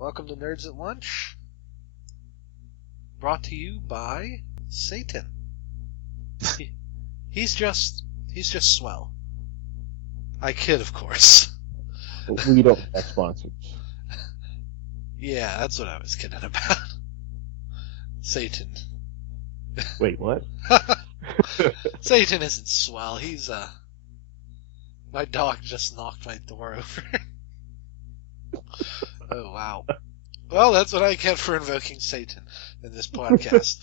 Welcome to Nerds at Lunch, brought to you by Satan. He's just swell. I kid, of course. We don't have sponsors. Yeah, that's what I was kidding about. Satan. Wait, what? Satan isn't swell. He's, my dog just knocked my door over. Oh, wow. Well, that's what I get for invoking Satan in this podcast.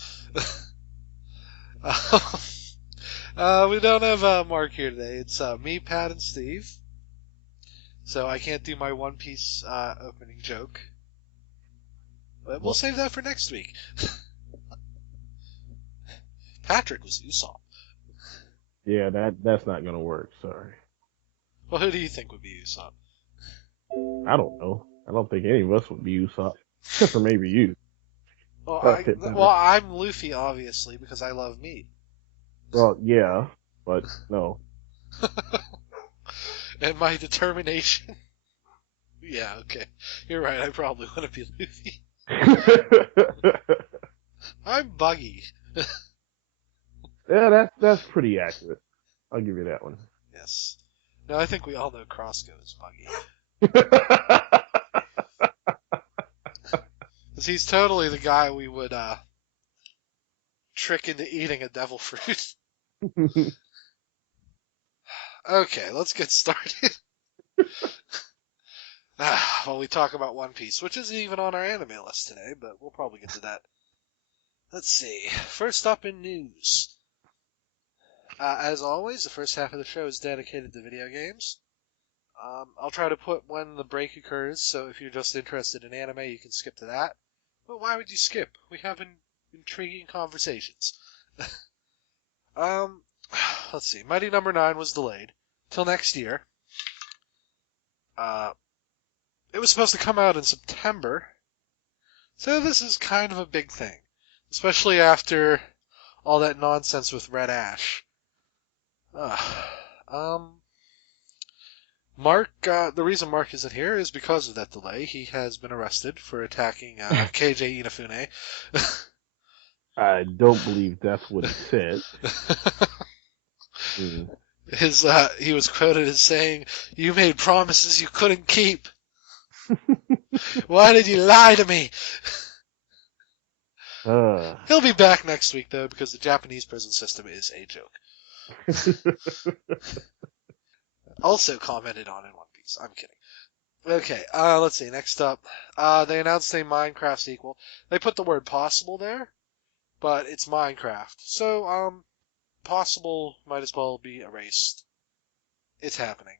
We don't have Mark here today. It's me, Pat, and Steve. So I can't do my One Piece opening joke. But we'll save that for next week. Patrick was Usopp. Yeah, that's not gonna work. Sorry. Well, who do you think would be Usopp? I don't know. I don't think any of us would be Usopp, except for maybe you. Well, I'm Luffy, obviously, because I love meat. Well, yeah, but no. And my determination. Yeah, okay. You're right. I probably want to be Luffy. I'm Buggy. Yeah, that's pretty accurate. I'll give you that one. Yes. No, I think we all know Crossgo is Buggy. Because he's totally the guy we would trick into eating a devil fruit. Okay, let's get started. Well, we talk about One Piece, which isn't even on our anime list today, but we'll probably get to that. Let's see. First up in news. As always, the first half of the show is dedicated to video games. I'll try to put when the break occurs, so if you're just interested in anime, you can skip to that. But why would you skip? We have intriguing conversations. Let's see. Mighty Number 9 was delayed till next year. It was supposed to come out in September, so this is kind of a big thing, especially after all that nonsense with Red Ash. Mark, the reason Mark isn't here is because of that delay. He has been arrested for attacking KJ Inafune. I don't believe that's what he said. He was quoted as saying, "You made promises you couldn't keep. Why did you lie to me?" He'll be back next week, though, because the Japanese prison system is a joke. Also commented on in One Piece. I'm kidding. Okay, let's see. Next up, they announced a Minecraft sequel. They put the word possible there, but it's Minecraft. So, possible might as well be erased. It's happening.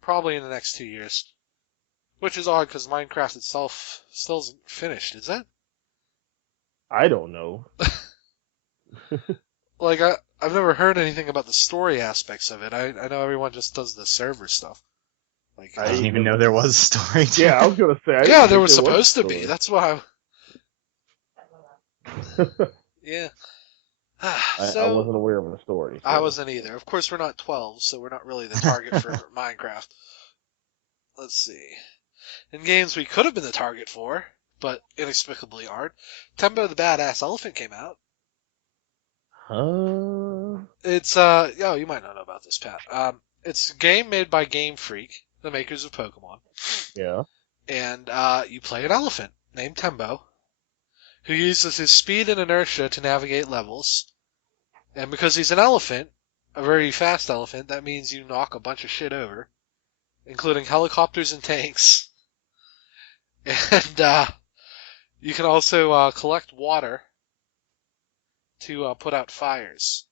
Probably in the next 2 years. Which is odd, because Minecraft itself still isn't finished, is it? I don't know. Like, I've never heard anything about the story aspects of it. I know everyone just does the server stuff. Like, I didn't even know there was a story to Yeah, it. I was gonna say. Yeah, there was supposed to be. That's why. Yeah. I wasn't aware of the story. So. I wasn't either. Of course, we're not 12, so we're not really the target for Minecraft. Let's see. In games we could have been the target for, but inexplicably aren't, Tembo the Badass Elephant came out. It's, oh, you might not know about this, Pat. It's a game made by Game Freak, the makers of Pokemon. Yeah. And, you play an elephant named Tembo, who uses his speed and inertia to navigate levels. And because he's an elephant, a very fast elephant, that means you knock a bunch of shit over, including helicopters and tanks. And, you can also, collect water to, put out fires.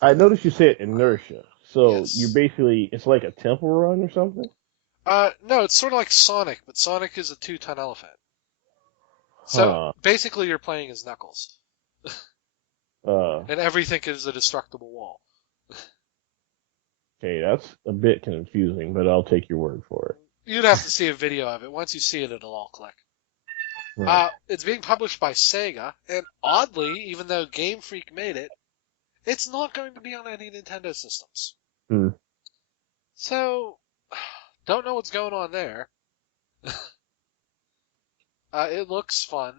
I noticed you said inertia. So Yes. you're basically, it's like a temple run or something? No, it's sort of like Sonic, but Sonic is a 2-ton elephant. So, basically you're playing as Knuckles. And everything is a destructible wall. Okay, that's a bit confusing, but I'll take your word for it. You'd have to see a video of it. Once you see it, it'll all click. Right. It's being published by Sega, and oddly, even though Game Freak made it, it's not going to be on any Nintendo systems. So, don't know what's going on there. It looks fun.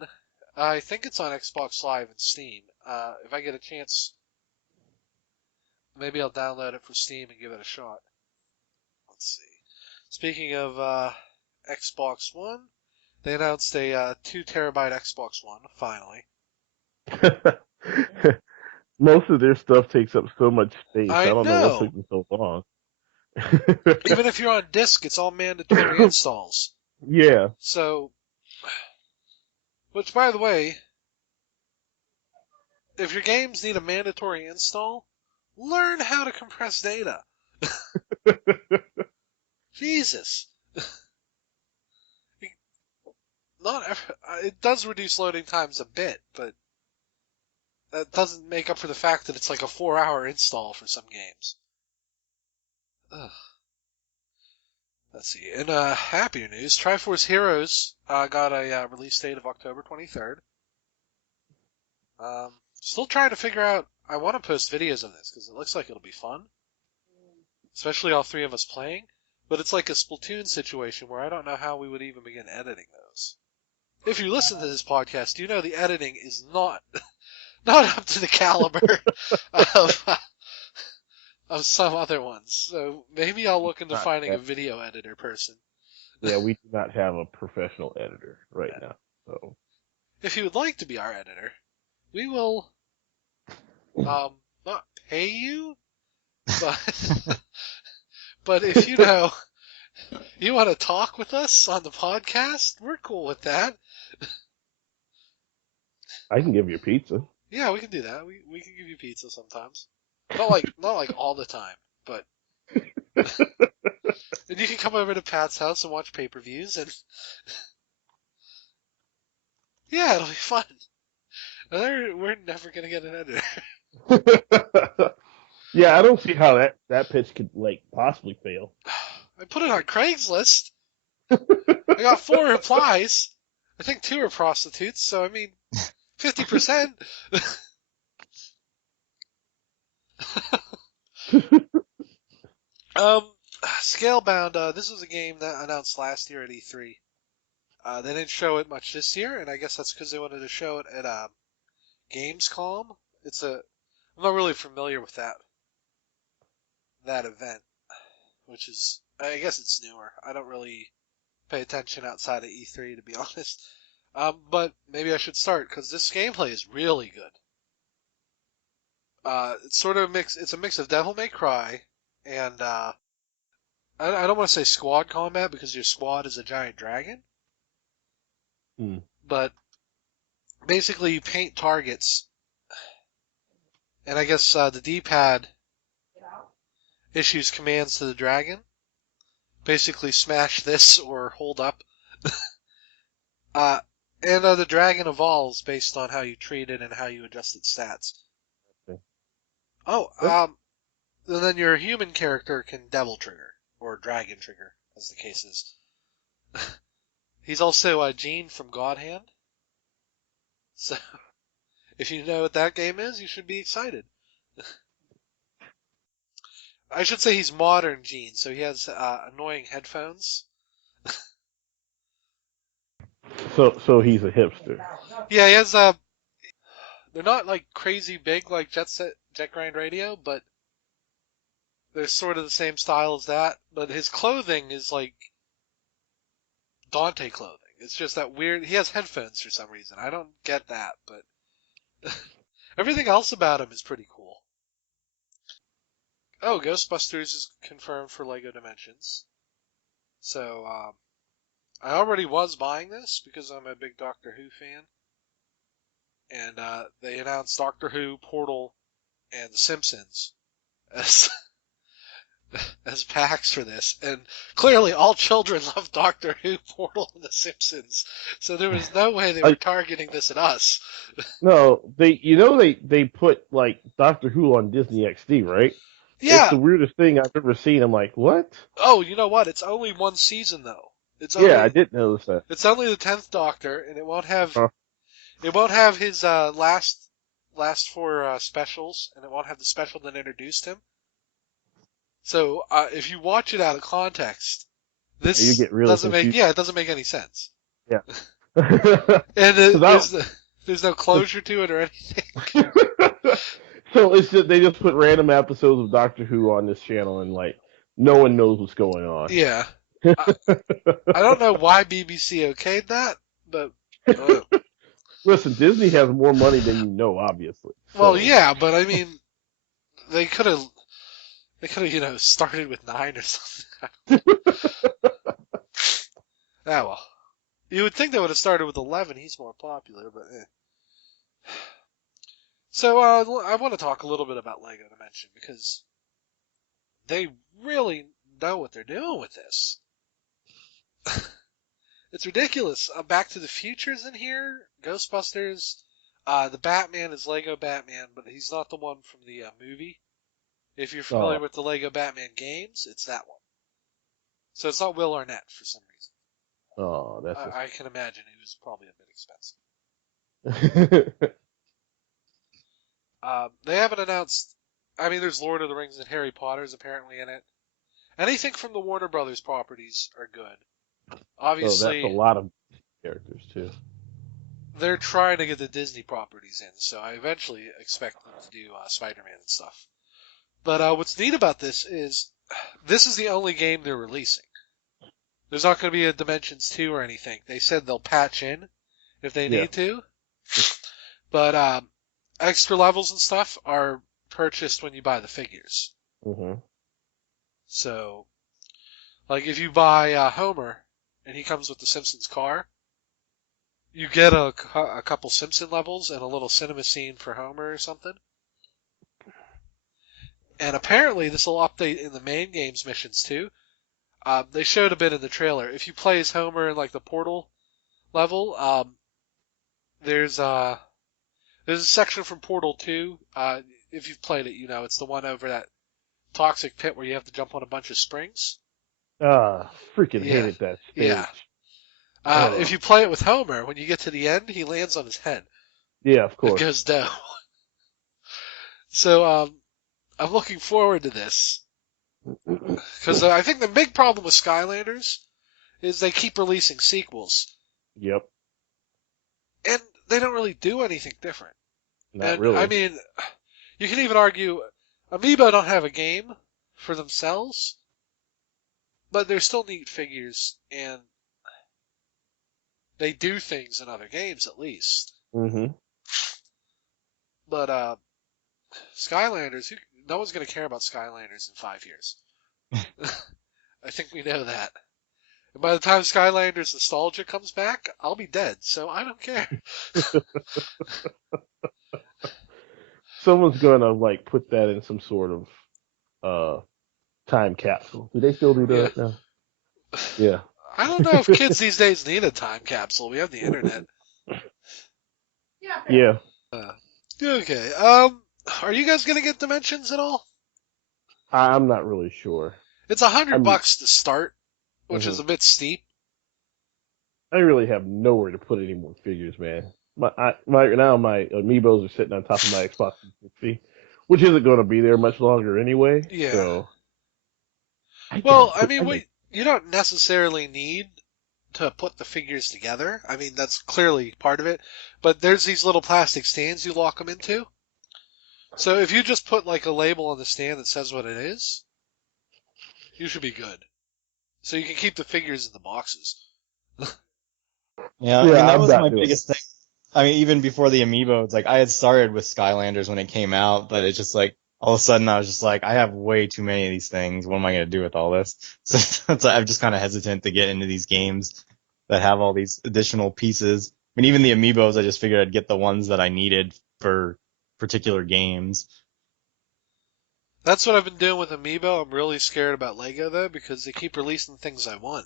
I think it's on Xbox Live and Steam. If I get a chance, maybe I'll download it for Steam and give it a shot. Let's see. Speaking of Xbox One, they announced a 2 terabyte Xbox One, finally. Most of their stuff takes up so much space. I I don't know what know! took them so long. Even if you're on disc, it's all mandatory installs. Yeah. So, which by the way, if your games need a mandatory install, learn how to compress data. Jesus. It does reduce loading times a bit, but that doesn't make up for the fact that it's like a 4-hour install for some games. Ugh. Let's see. In happier news, Triforce Heroes got a release date of October 23rd. Still trying to figure out. I want to post videos of this because it looks like it'll be fun, especially all three of us playing. But it's like a Splatoon situation where I don't know how we would even begin editing those. If you listen to this podcast, you know the editing is not up to the caliber of some other ones. So maybe I'll look into finding a video editor person. Yeah, we do not have a professional editor right now. So if you would like to be our editor, we will not pay you, but if you want to talk with us on the podcast, we're cool with that. I can give you pizza. Yeah, we can do that. We can give you pizza sometimes. Not like all the time, but and you can come over to Pat's house and watch pay-per-views, and yeah, it'll be fun. We're never gonna get an editor. Yeah, I don't see how that pitch could possibly fail. I put it on Craigslist. I got 4 replies. I think 2 are prostitutes, so I mean, 50%. Scalebound, this was a game that announced last year at E3. They didn't show it much this year, and I guess that's because they wanted to show it at Gamescom. I'm not really familiar with that event, which is, I guess it's newer. I don't really pay attention outside of E3, to be honest. But maybe I should start, because this gameplay is really good. It's sort of it's a mix of Devil May Cry and, I don't want to say squad combat, because your squad is a giant dragon. But basically you paint targets, and I guess the D-pad issues commands to the dragon. Basically smash this or hold up. And the dragon evolves based on how you treat it and how you adjust its stats. Okay. And then your human character can devil trigger, or dragon trigger, as the case is. He's also Gene from God Hand. So, if you know what that game is, you should be excited. I should say he's modern Gene, so he has annoying headphones. So he's a hipster. Yeah, he has they're not like crazy big like Jet Grind Radio, but they're sort of the same style as that. But his clothing is like Dante clothing. It's just that weird. He has headphones for some reason. I don't get that, but everything else about him is pretty cool. Oh, Ghostbusters is confirmed for LEGO Dimensions. So, I already was buying this because I'm a big Doctor Who fan. And they announced Doctor Who, Portal, and The Simpsons as packs for this. And clearly all children love Doctor Who, Portal, and The Simpsons. So there was no way they were targeting this at us. No, they put Doctor Who on Disney XD, right? Yeah. It's the weirdest thing I've ever seen. I'm like, what? Oh, you know what? It's only one season though. I didn't notice that. It's only the 10th Doctor, and it won't have his last 4 specials, and it won't have the special that introduced him. So if you watch it out of context, this you get really doesn't confused. it doesn't make any sense. Yeah. And So there's no closure to it or anything. so it's just, they just put random episodes of Doctor Who on this channel, and like no one knows what's going on. Yeah. I don't know why BBC okayed that, but Listen, Disney has more money than you know, obviously. well, So. yeah, but I mean, they could have started with 9 or something. Ah, well. You would think they would have started with 11. He's more popular, but eh. So, I want to talk a little bit about Lego Dimension because they really know what they're doing with this. It's ridiculous. Back to the Future's in here. Ghostbusters. The Batman is Lego Batman, but he's not the one from the movie. If you're familiar with the Lego Batman games, it's that one. So it's not Will Arnett for some reason. Oh, that's. I can imagine it was probably a bit expensive. They haven't announced. I mean, there's Lord of the Rings and Harry Potter's apparently in it. Anything from the Warner Brothers properties are good. Obviously, that's a lot of characters too. They're trying to get the Disney properties in, so I eventually expect them to do Spider-Man and stuff. But what's neat about this is the only game they're releasing. There's not going to be a Dimensions 2 or anything. They said they'll patch in if they need to. But extra levels and stuff are purchased when you buy the figures. Mm-hmm. So, like if you buy Homer and he comes with the Simpsons car, you get a couple Simpson levels and a little cinema scene for Homer or something. And apparently this will update in the main game's missions too. They showed a bit in the trailer. If you play as Homer in like the Portal level, there's a section from Portal 2. If you've played it, you know it's the one over that toxic pit where you have to jump on a bunch of springs. Freaking hated that stage. Yeah. If you play it with Homer, when you get to the end, he lands on his head. Yeah, of course. It goes down. So I'm looking forward to this. Because I think the big problem with Skylanders is they keep releasing sequels. Yep. And they don't really do anything different. Not really. I mean, you can even argue Amiibo don't have a game for themselves, but they're still neat figures, and they do things in other games at least. Mm-hmm. But Skylanders, no one's going to care about Skylanders in 5 years. I think we know that. And by the time Skylanders nostalgia comes back, I'll be dead, so I don't care. Someone's gonna like put that in some sort of time capsule. Do they still do that now? Yeah. I don't know if kids these days need a time capsule. We have the internet. Yeah. Okay. Are you guys gonna get Dimensions at all? I'm not really sure. It's $100 to start, which is a bit steep. I really have nowhere to put any more figures, man. Right now, my Amiibos are sitting on top of my Xbox 360, which isn't going to be there much longer anyway. Yeah. So, you don't necessarily need to put the figures together. I mean, that's clearly part of it. But there's these little plastic stands you lock them into. So if you just put like a label on the stand that says what it is, you should be good. So you can keep the figures in the boxes. Yeah, I mean, that was my biggest thing. I mean, even before the Amiibo, it's like I had started with Skylanders when it came out, but it's just like all of a sudden I was just like, I have way too many of these things. What am I going to do with all this? So it's like, I'm just kind of hesitant to get into these games that have all these additional pieces. I mean, even the Amiibos, I just figured I'd get the ones that I needed for particular games. That's what I've been doing with Amiibo. I'm really scared about Lego though because they keep releasing things I want.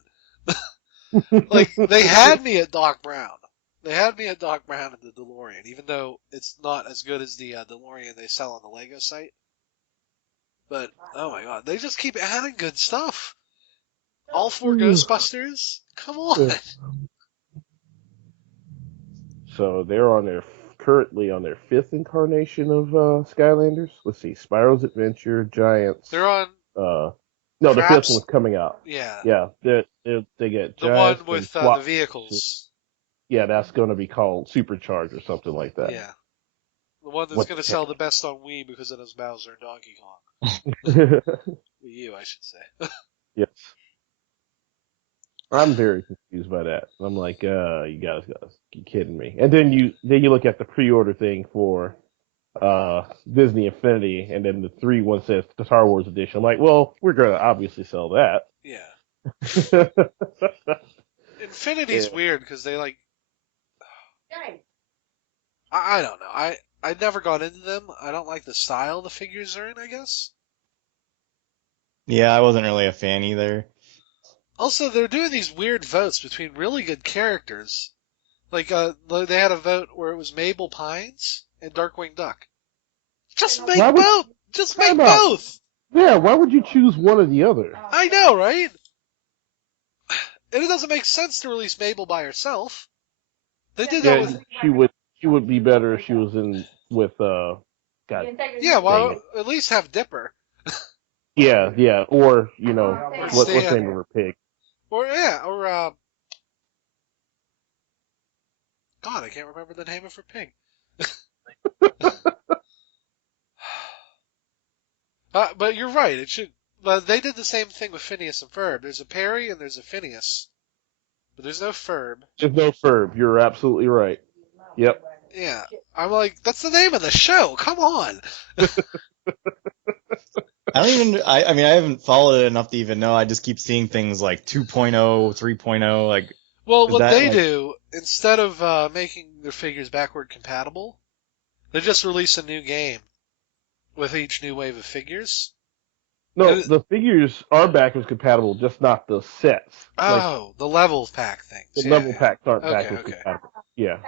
Like they had me at Doc Brown. They had me at Doc Brown and the DeLorean, even though it's not as good as the DeLorean they sell on the Lego site. But oh my god, they just keep adding good stuff. All 4 Ghostbusters? Come on. So they're currently on their 5th incarnation of Skylanders. Let's see, Spyro's Adventure, Giants. They're on. No, the 5th one's coming out. Yeah. Yeah, they get the Giants one with the vehicles. Yeah, that's going to be called Supercharge or something like that. Yeah. The one that's going to sell the best on Wii because it has Bowser and Donkey Kong. Wii U, I should say. Yes. I'm very confused by that. I'm like, you guys you kidding me? And then you look at the pre-order thing for Disney Infinity, and then the 3 says the Star Wars edition. I'm like, well, we're gonna obviously sell that. Yeah. Infinity's weird because they like. I don't know. I never got into them. I don't like the style the figures are in, I guess. Yeah, I wasn't really a fan either. Also, they're doing these weird votes between really good characters. Like, they had a vote where it was Mabel Pines and Darkwing Duck. Just make both! Just make both! Yeah, why would you choose one or the other? I know, right? And it doesn't make sense to release Mabel by herself. They did that with... She would be better if she was in with, God. Yeah, well, at least have Dipper. Yeah, or, what's the name of her pig? God, I can't remember the name of her pig. But you're right, it should... But they did the same thing with Phineas and Ferb. There's a Perry and there's a Phineas. But there's no Ferb. There's no Ferb, you're absolutely right. Yep. Yeah. I'm like, that's the name of the show, come on! I mean, I haven't followed it enough to even know. I just keep seeing things like 2.0, 3.0, like... Well, what they do, instead of making their figures backward compatible, they just release a new game with each new wave of figures. No, the figures are backwards compatible, just not the sets. Oh, the level pack things. The level packs aren't backwards compatible. Yeah.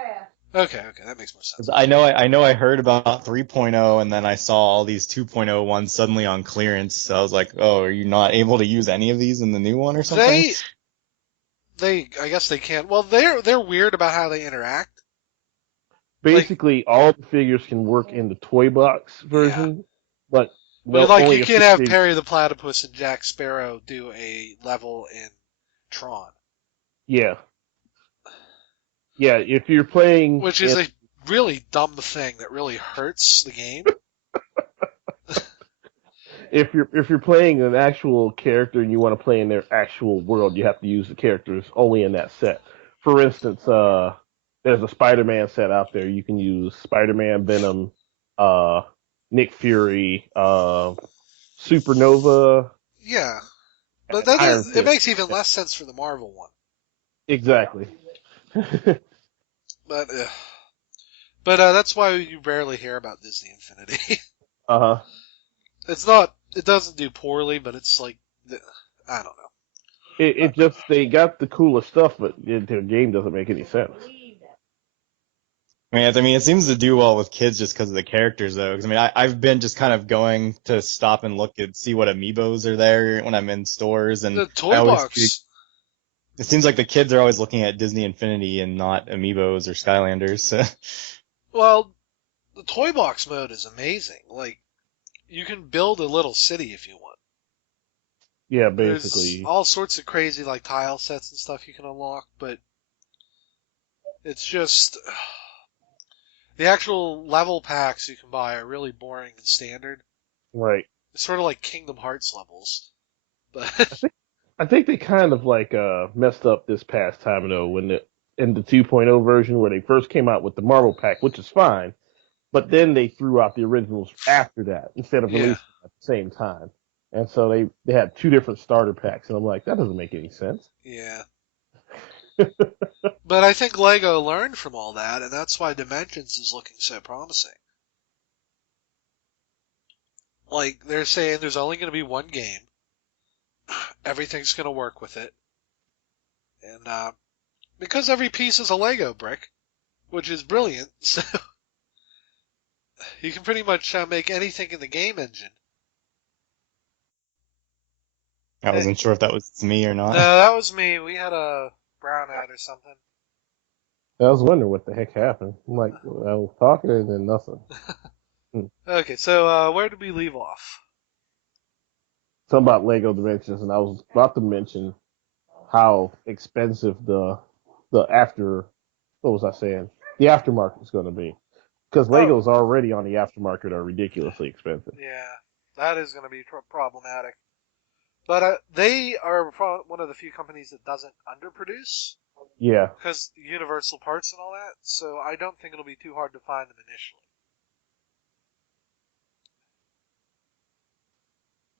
Okay, that makes more sense. I know I heard about 3.0, and then I saw all these 2.0 ones suddenly on clearance. So I was like, oh, are you not able to use any of these in the new one or something? I guess they can't. Well, they're weird about how they interact. Basically, all the figures can work in the toy box version, but you can't have Perry the Platypus and Jack Sparrow do a level in Tron. Yeah. Yeah, if you're playing... Which is a really dumb thing that really hurts the game. If you're playing an actual character and you want to play in their actual world, you have to use the characters only in that set. For instance, there's a Spider-Man set out there. You can use Spider-Man, Venom, Nick Fury, Supernova. Yeah. But it makes even less sense for the Marvel one. Exactly. But that's why you rarely hear about Disney Infinity. Uh-huh. It doesn't do poorly, but it's like, I don't know. It just, they got the coolest stuff, but their game doesn't make any sense. I mean, it seems to do well with kids just because of the characters, though. Because, I mean, I've been just kind of going to stop and look and see what amiibos are there when I'm in stores. And the toy box. It seems like the kids are always looking at Disney Infinity and not amiibos or Skylanders. Well, the toy box mode is amazing. Like, you can build a little city if you want. Yeah, basically. There's all sorts of crazy, like, tile sets and stuff you can unlock, but it's just... The actual level packs you can buy are really boring and standard. Right. It's sort of like Kingdom Hearts levels. But I think they kind of like messed up this past time though in the 2.0 version where they first came out with the Marvel pack, which is fine, but then they threw out the originals after that instead of releasing them at the same time. And so they had 2 different starter packs, and I'm like, that doesn't make any sense. Yeah. But I think LEGO learned from all that, and that's why Dimensions is looking so promising. Like, they're saying there's only going to be one game. Everything's going to work with it. And, because every piece is a Lego brick, which is brilliant, so you can pretty much make anything in the game engine. I wasn't sure if that was me or not. No, that was me. We had a brownout or something. I was wondering what the heck happened. I'm like, I was talking and then nothing. Okay, so where did we leave off? Something about Lego Dimensions, and I was about to mention how expensive the after what was I saying? The aftermarket is going to be. Because Legos already on the aftermarket are ridiculously expensive. Yeah, that is going to be problematic. But they are one of the few companies that doesn't underproduce. Yeah. Because universal parts and all that, so I don't think it'll be too hard to find them initially.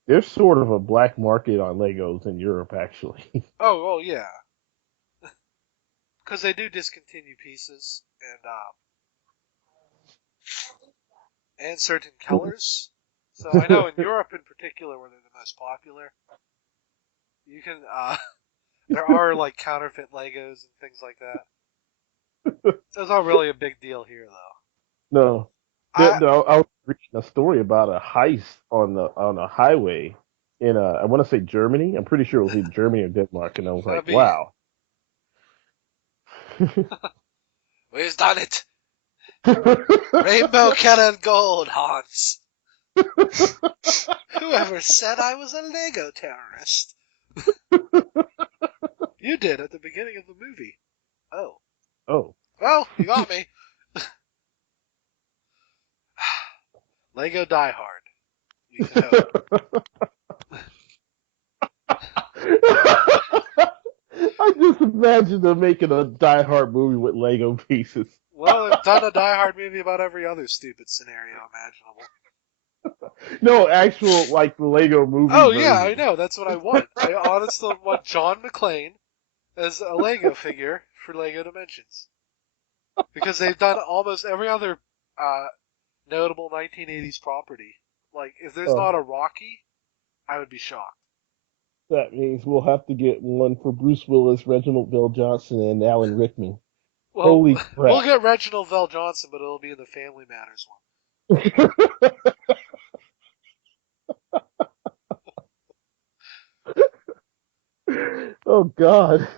There's sort of a black market on Legos in Europe, actually. Oh, well, yeah. Because they do discontinue pieces and certain colors. So I know in Europe in particular, where they're the most popular, you can there are like counterfeit Legos and things like that. It's not really a big deal here, though. No. I was reading a story about a heist on a highway in I want to say Germany. I'm pretty sure it was either Germany or Denmark, and I was like, wow. We've done it. Rainbow Cannon Gold, Hans. Whoever said I was a Lego terrorist? You did at the beginning of the movie. Oh. Oh. Well, you got me. Lego Die Hard. We can hope. I just imagine them making a Die Hard movie with Lego pieces. Well, they've done a Die Hard movie about every other stupid scenario imaginable. No, actual, like, the Lego movie version. Yeah, I know. That's what I want. I honestly want John McClane as a Lego figure for Lego Dimensions. Because they've done almost every other notable 1980s property. Like, if there's not a Rocky, I would be shocked. That means we'll have to get one for Bruce Willis, Reginald VelJohnson, and Alan Rickman. Well, holy crap. We'll get Reginald VelJohnson, but it'll be in the Family Matters one. Oh, God.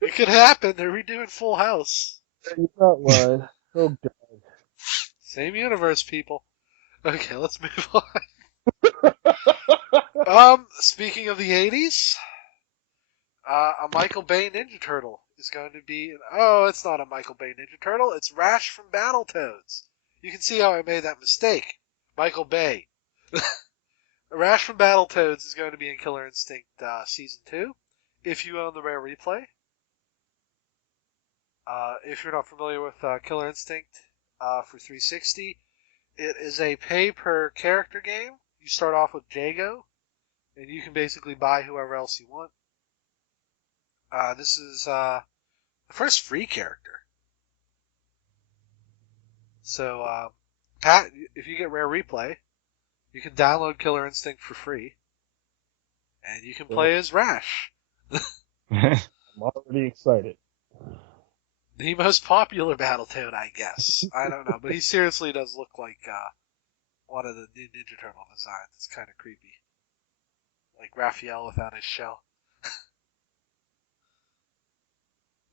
It could happen. They're redoing Full House. You're not lying. Oh, God. Same universe, people. Okay, let's move on. Speaking of the 80s, a Micheal Bay Ninja Turtle is going to be... Oh, it's not a Micheal Bay Ninja Turtle. It's Rash from Battletoads. You can see how I made that mistake. Micheal Bay. Rash from Battletoads is going to be in Killer Instinct Season 2, if you own the Rare Replay. If you're not familiar with Killer Instinct for 360, it is a pay-per-character game. You start off with Jago, and you can basically buy whoever else you want. This is the first free character. So, Pat, if you get Rare Replay, you can download Killer Instinct for free, and you can play as Rash. I'm already excited. The most popular Battletoad, I guess. I don't know, but he seriously does look like one of the new Ninja Turtle designs. It's kind of creepy. Like Raphael without his shell.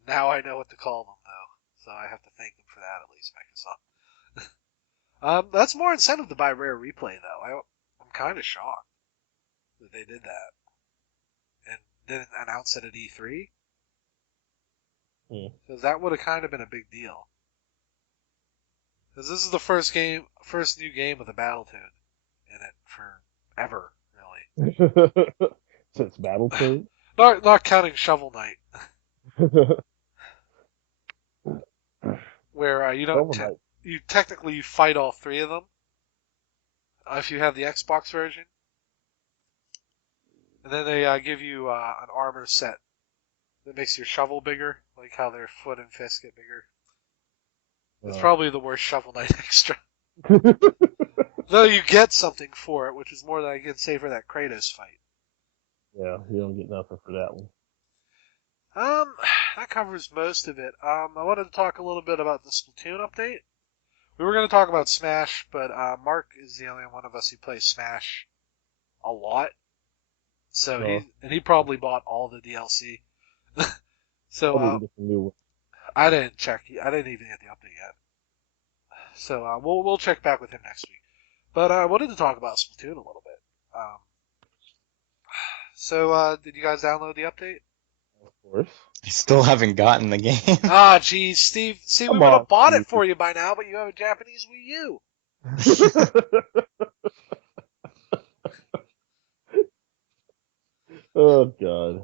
Now I know what to call them, though, so I have to thank them for that, at least, Microsoft. That's more incentive to buy Rare Replay, though. I'm kind of shocked that they did that. And didn't announce it at E3. Because that would have kind of been a big deal. Because this is the first new game with a Battletoad in it for ever, really. Since Battletoad? Not counting Shovel Knight. Where you don't you technically fight all three of them if you have the Xbox version. And then they give you an armor set that makes your shovel bigger, like how their foot and fist get bigger. It's probably the worst Shovel Knight extra. Though you get something for it, which is more than I can say for that Kratos fight. Yeah, you don't get nothing for that one. That covers most of it. I wanted to talk a little bit about the Splatoon update. We were going to talk about Smash, but Mark is the only one of us who plays Smash a lot. So he probably bought all the DLC. So I didn't check. I didn't even get the update yet. So we'll check back with him next week. But I wanted to talk about Splatoon a little bit. So did you guys download the update? Of course. I still haven't gotten the game. Ah, geez, Steve. See, we Come would on, have bought it Steve. for you by now, but you have a Japanese Wii U. Oh God.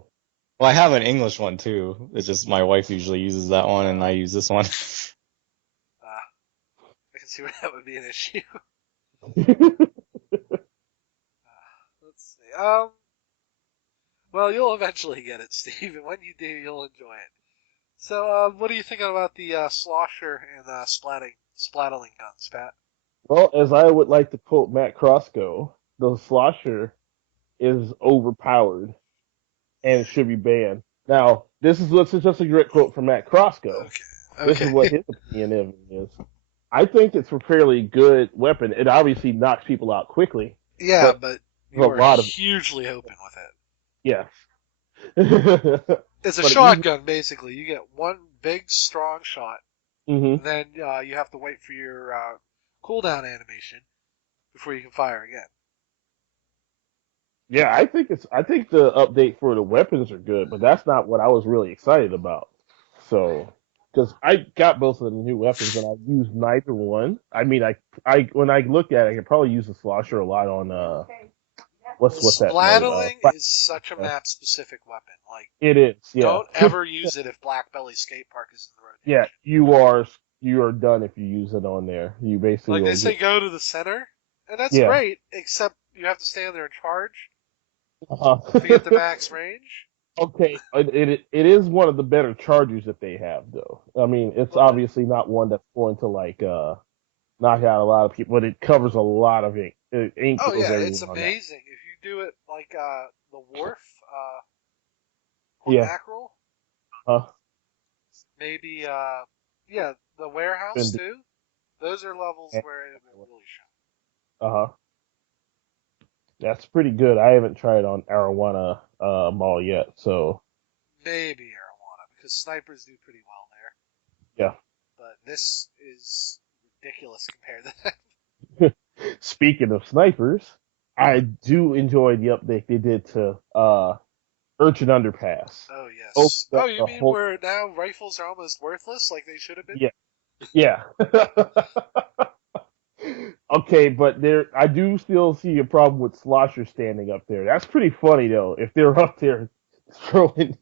Well, I have an English one too. It's just my wife usually uses that one, and I use this one. I can see where that would be an issue. Let's see. Well, you'll eventually get it, Steve, and when you do, you'll enjoy it. So, what are you thinking about the slosher and splatling guns, Pat? Well, as I would like to quote Matt Crossco, the slosher is overpowered and should be banned. Now, this is just a direct quote from Matt Crossco. Okay. This is what his opinion is. I think it's a fairly good weapon. It obviously knocks people out quickly. Yeah, but you're hugely open with it. Yes. It's a shotgun, basically. You get one big, strong shot, mm-hmm. then you have to wait for your cooldown animation before you can fire again. Yeah, I think the update for the weapons are good, but that's not what I was really excited about. So, because I got both of the new weapons and I used neither one. I mean, I when I looked at it, I could probably use the slosher a lot on what's that? Splattling is such a map-specific weapon. Like it is. Yeah. Don't ever use it if Black Belly Skate Park is in the rotation. Yeah, you are done if you use it on there. You basically they say go to the center, and that's great. Except you have to stand there and charge to get the max range. Okay, it is one of the better chargers that they have, though. I mean, it's obviously not one that's going to knock out a lot of people, but it covers a lot of ink. Oh yeah, it's amazing if you do it like the wharf or mackerel. Maybe the warehouse too. Those are levels where it really shines. That's pretty good. I haven't tried on Arowana Mall yet, so maybe Arowana because snipers do pretty well there. Yeah, but this is ridiculous compared to that. Speaking of snipers, I do enjoy the update they did to Urchin Underpass. Oh yes. Oh, you mean where now rifles are almost worthless, like they should have been? Yeah. Okay, but I do still see a problem with Slosher standing up there. That's pretty funny though. If they're up there throwing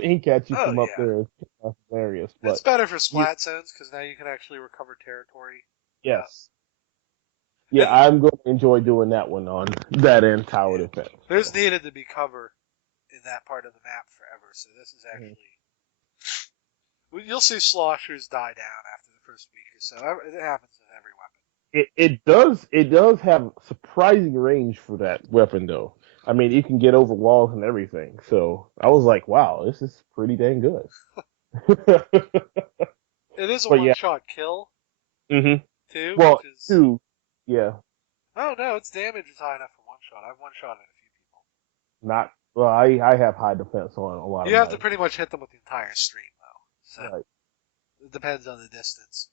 ink at you from up there, that's hilarious. But it's better for splat zones because now you can actually recover territory. Yes. Yeah, I'm going to enjoy doing that one on that end tower defense. There's needed to be cover in that part of the map forever, so this is actually. You'll see sloshers die down after the first week or so. It happens with every weapon. It does have surprising range for that weapon, though. I mean, you can get over walls and everything. So I was like, wow, this is pretty dang good. It is a one-shot kill. Mm-hmm. Two. Well, two. Yeah. Oh no, its damage is high enough for one shot. I've one-shotted a few people. I have high defense on a lot of. You have to pretty much hit them with the entire stream, though. So it depends on the distance.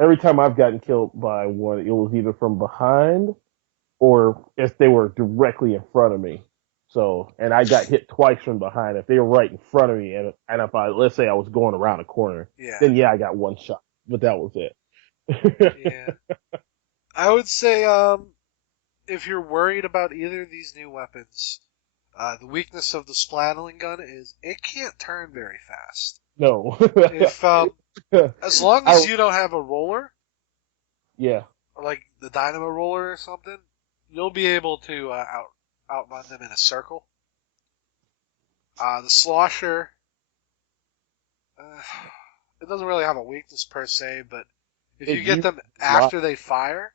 Every time I've gotten killed by one, it was either from behind or if they were directly in front of me. So, and I got hit twice from behind. If they were right in front of me, and if let's say I was going around a corner, then I got one shot, but that was it. Yeah. I would say, if you're worried about either of these new weapons, the weakness of the splattling gun is it can't turn very fast. No. If as long as you don't have a roller, like the dynamo roller or something, you'll be able to outrun them in a circle. The slosher, it doesn't really have a weakness per se, but if you get them after they fire,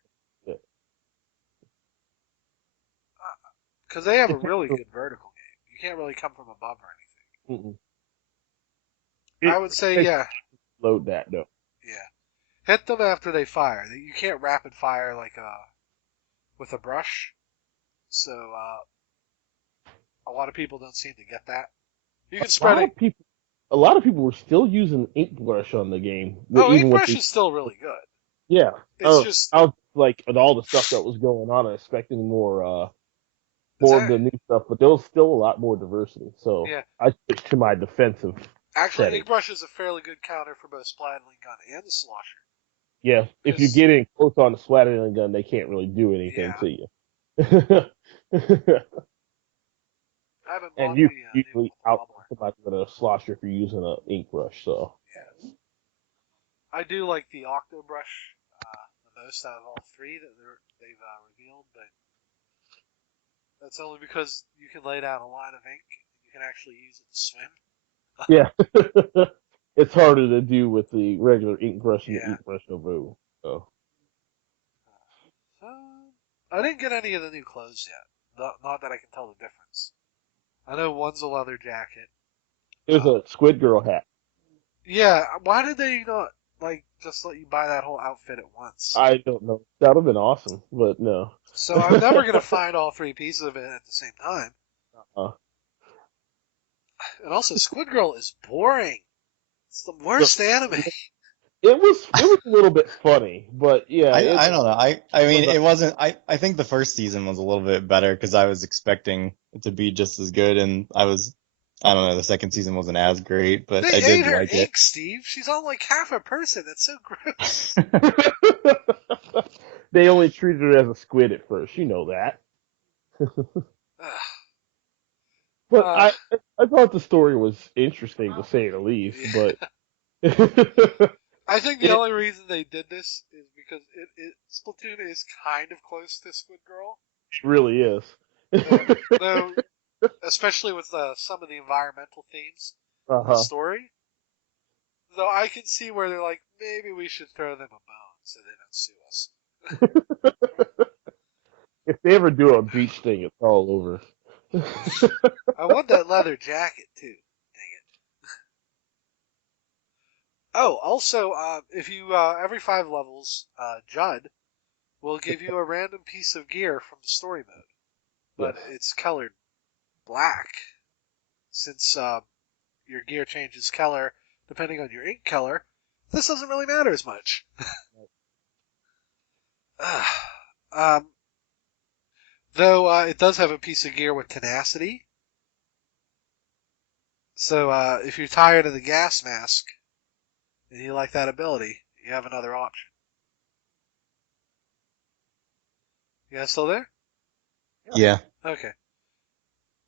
because they have a really good vertical game, you can't really come from above or anything. I would say, load that though. Yeah, hit them after they fire. You can't rapid fire like with a brush, so a lot of people don't seem to get that. You can spread it. A lot of people were still using ink brush on the game. Ink brush is still really good. Yeah, it's just I was like with all the stuff that was going on, I was expecting more more of the new stuff, but there was still a lot more diversity. So yeah. I switched to my defensive Actually, setting. Ink Brush is a fairly good counter for both Splatling Gun and the Slosher. Yeah, if you get in close on the Splatling Gun, they can't really do anything to you. And you usually out somebody with a Slosher if you're using an Ink Brush. So yeah. I do like the Octo Brush the most out of all three that they've revealed, but that's only because you can lay down a line of ink and you can actually use it to swim. Yeah. It's harder to do with the regular ink brush and the ink brush Novo. So I didn't get any of the new clothes yet. Not that I can tell the difference. I know one's a leather jacket. There's a Squid Girl hat. Yeah, why did they not just let you buy that whole outfit at once? I don't know. That would have been awesome, but no. So I'm never gonna find all three pieces of it at the same time. And also, Squid Girl is boring. It's the worst anime. It was a little bit funny, but yeah. I don't know. I mean, it wasn't. I think the first season was a little bit better because I was expecting it to be just as good, and I don't know. The second season wasn't as great, but I did like it. Ink, Steve. She's on like half a person. That's so gross. They only treated her as a squid at first. You know that. But I thought the story was interesting to say the least. But I think the only reason they did this is because Splatoon is kind of close to Squid Girl. It really is. Though, especially with some of the environmental themes of the story. Though I can see where they're like, maybe we should throw them a bone so they don't sue us. If they ever do a beach thing, it's all over. I want that leather jacket too. Dang it. Oh, also, if you every 5 levels, Judd will give you a random piece of gear from the story mode, but it's colored black, since your gear changes color depending on your ink color. This doesn't really matter as much. Though it does have a piece of gear with tenacity. So if you're tired of the gas mask and you like that ability, you have another option. You guys still there? Yeah. Okay.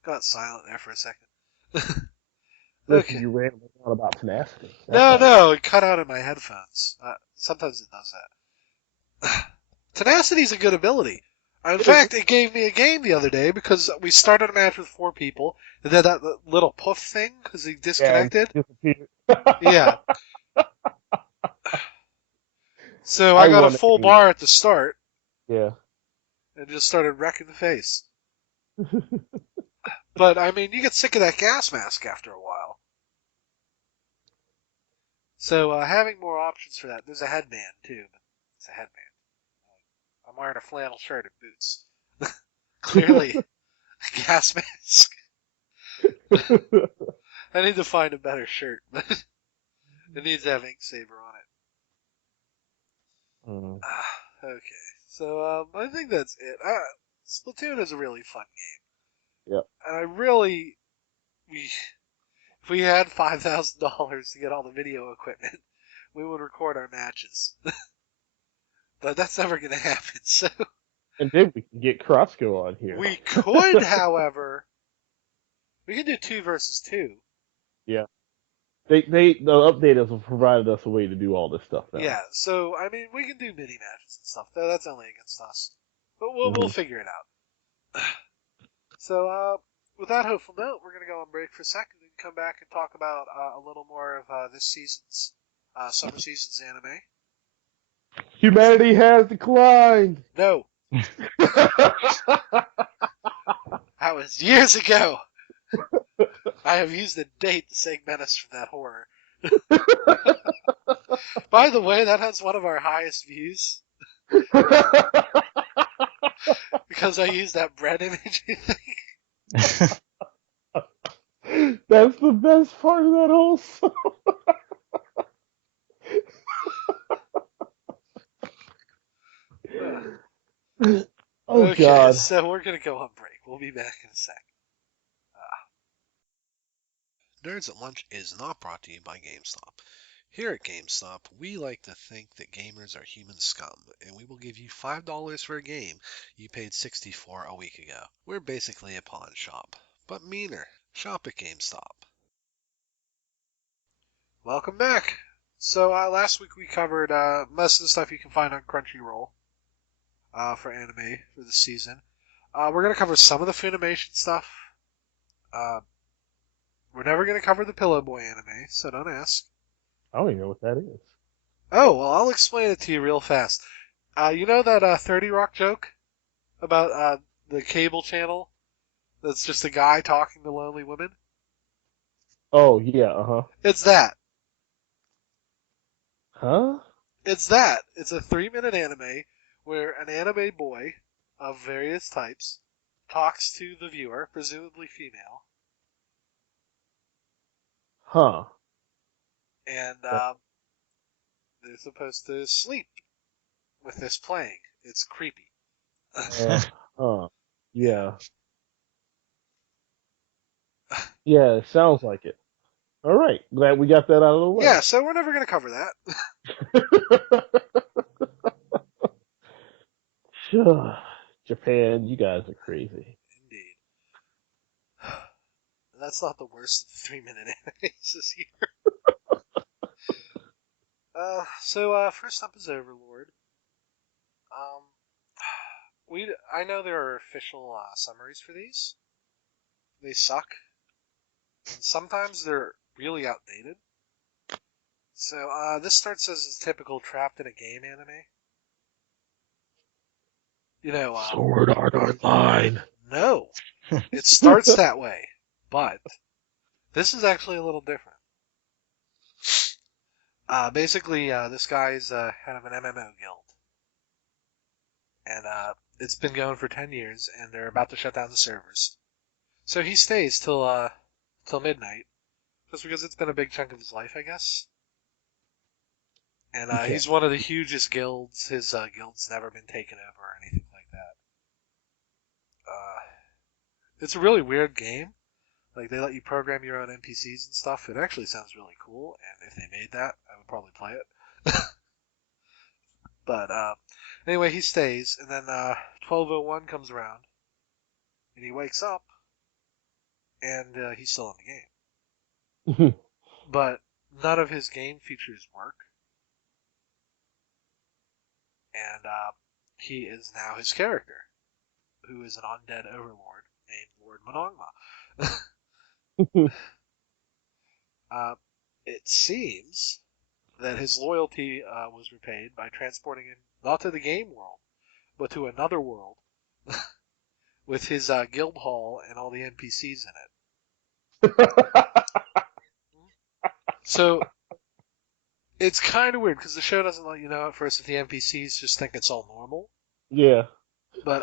Got silent there for a second. Okay. You rambling on about tenacity. No, it cut out in my headphones. Sometimes it does that. Tenacity's a good ability. In fact, it gave me a game the other day because we started a match with 4 people and then that little poof thing because he disconnected. Yeah. So I got a full bar at the start. Yeah. And just started wrecking the face. But, I mean, you get sick of that gas mask after a while. So, having more options for that. There's a headband, too. But it's a headband. I'm wearing a flannel shirt and boots. Clearly, a gas mask. I need to find a better shirt. It needs to have Ink Saber on it. Okay. So, I think that's it. Splatoon is a really fun game. Yep. And I really... If we had $5,000 to get all the video equipment, we would record our matches. But that's never going to happen, so... And then we can get Crossco on here. We could, however... We could do 2 versus 2. Yeah. The update has provided us a way to do all this stuff now. Yeah, so, I mean, we can do mini matches and stuff. That's only against us. But we'll figure it out. So, with that hopeful note, we're going to go on break for a second and come back and talk about a little more of this season's, summer season's anime. Humanity has declined! No. That was years ago. I have used a date to segment us from that horror. By the way, that has one of our highest views. Because I used that bread image, I think. That's the best part of that whole song. Okay, God. So we're going to go on break. We'll We'll be back in a sec. Nerds at Lunch is not brought to you by GameStop. Here at GameStop, we like to think that gamers are human scum, and we will give you $5 for a game you paid $60 for a week ago. We're basically a pawn shop, but meaner. Shop at GameStop. Welcome back. So last week we covered most of the stuff you can find on Crunchyroll for anime for this season. We're going to cover some of the Funimation stuff. We're never going to cover the Pillow Boy anime, so don't ask. I don't even know what that is. Oh, well, I'll explain it to you real fast. You know that 30 Rock joke about the cable channel that's just a guy talking to lonely women? Oh, yeah, uh-huh. It's that. Huh? It's that. It's a 3-minute anime where an anime boy of various types talks to the viewer, presumably female. Huh. And they're supposed to sleep with this playing. It's creepy. Huh. Yeah. Yeah, it sounds like it. All right. Glad we got that out of the way. Yeah, so we're never going to cover that. Sure. Japan, you guys are crazy. Indeed. That's not the worst of the 3-minute animes this year. So first up is Overlord. I know there are official summaries for these. They suck. And sometimes they're really outdated. So this starts as a typical trapped in a game anime. You know, Sword Art Online. No, it starts that way, but this is actually a little different. Basically, this guy's head of an MMO guild, and it's been going for 10 years, and they're about to shut down the servers. So he stays till midnight, just because it's been a big chunk of his life, I guess. And he's one of the hugest guilds. His guild's never been taken over or anything like that. It's a really weird game. Like, they let you program your own NPCs and stuff. It actually sounds really cool, and if they made that, I would probably play it. But anyway, he stays, and then 12:01 comes around, and he wakes up, and he's still in the game. But none of his game features work, and he is now his character, who is an undead overlord named Lord Monongma. It seems that his loyalty was repaid by transporting him not to the game world, but to another world with his guild hall and all the NPCs in it. So it's kind of weird because the show doesn't let you know at first if the NPCs just think it's all normal. Yeah. But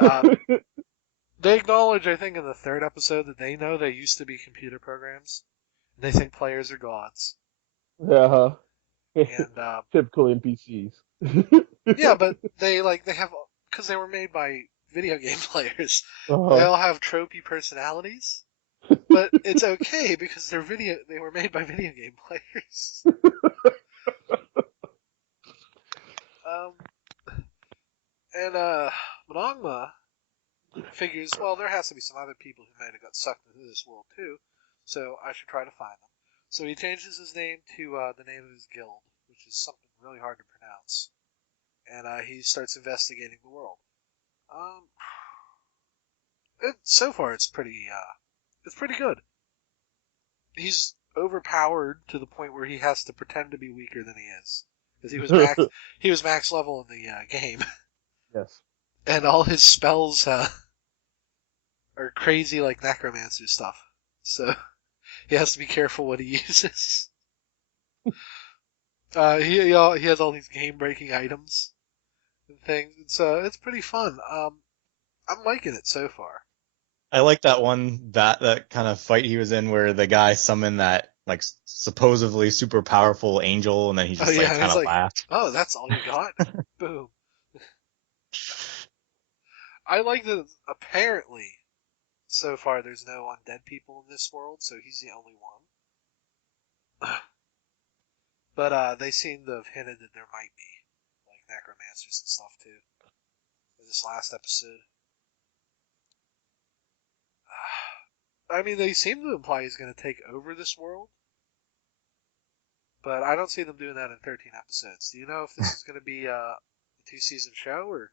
they acknowledge, I think, in the 3rd episode that they know they used to be computer programs. And they think players are gods. Uh-huh. And typical NPCs. Yeah, but they have, because they were made by video game players. Uh-huh. They all have tropey personalities. But it's okay because they were made by video game players. And Monongma figures, well, there has to be some other people who might have got sucked into this world too, so I should try to find them. So he changes his name to the name of his guild, which is something really hard to pronounce. And he starts investigating the world. So far it's pretty good. He's overpowered to the point where he has to pretend to be weaker than he is, because he was max level in the game. Yes. And all his spells are crazy, like necromancer stuff. So he has to be careful what he uses. He has all these game-breaking items and things. It's pretty fun. I'm liking it so far. I like that one that kind of fight he was in where the guy summoned that like supposedly super powerful angel, and then he just kind of laughed. Oh, that's all you got? Boom. I like that apparently so far there's no undead people in this world, so he's the only one. But they seem to have hinted that there might be, like, necromancers and stuff, too, in this last episode. I mean, they seem to imply he's going to take over this world, but I don't see them doing that in 13 episodes. Do you know if this is going to be a 2-season show, or?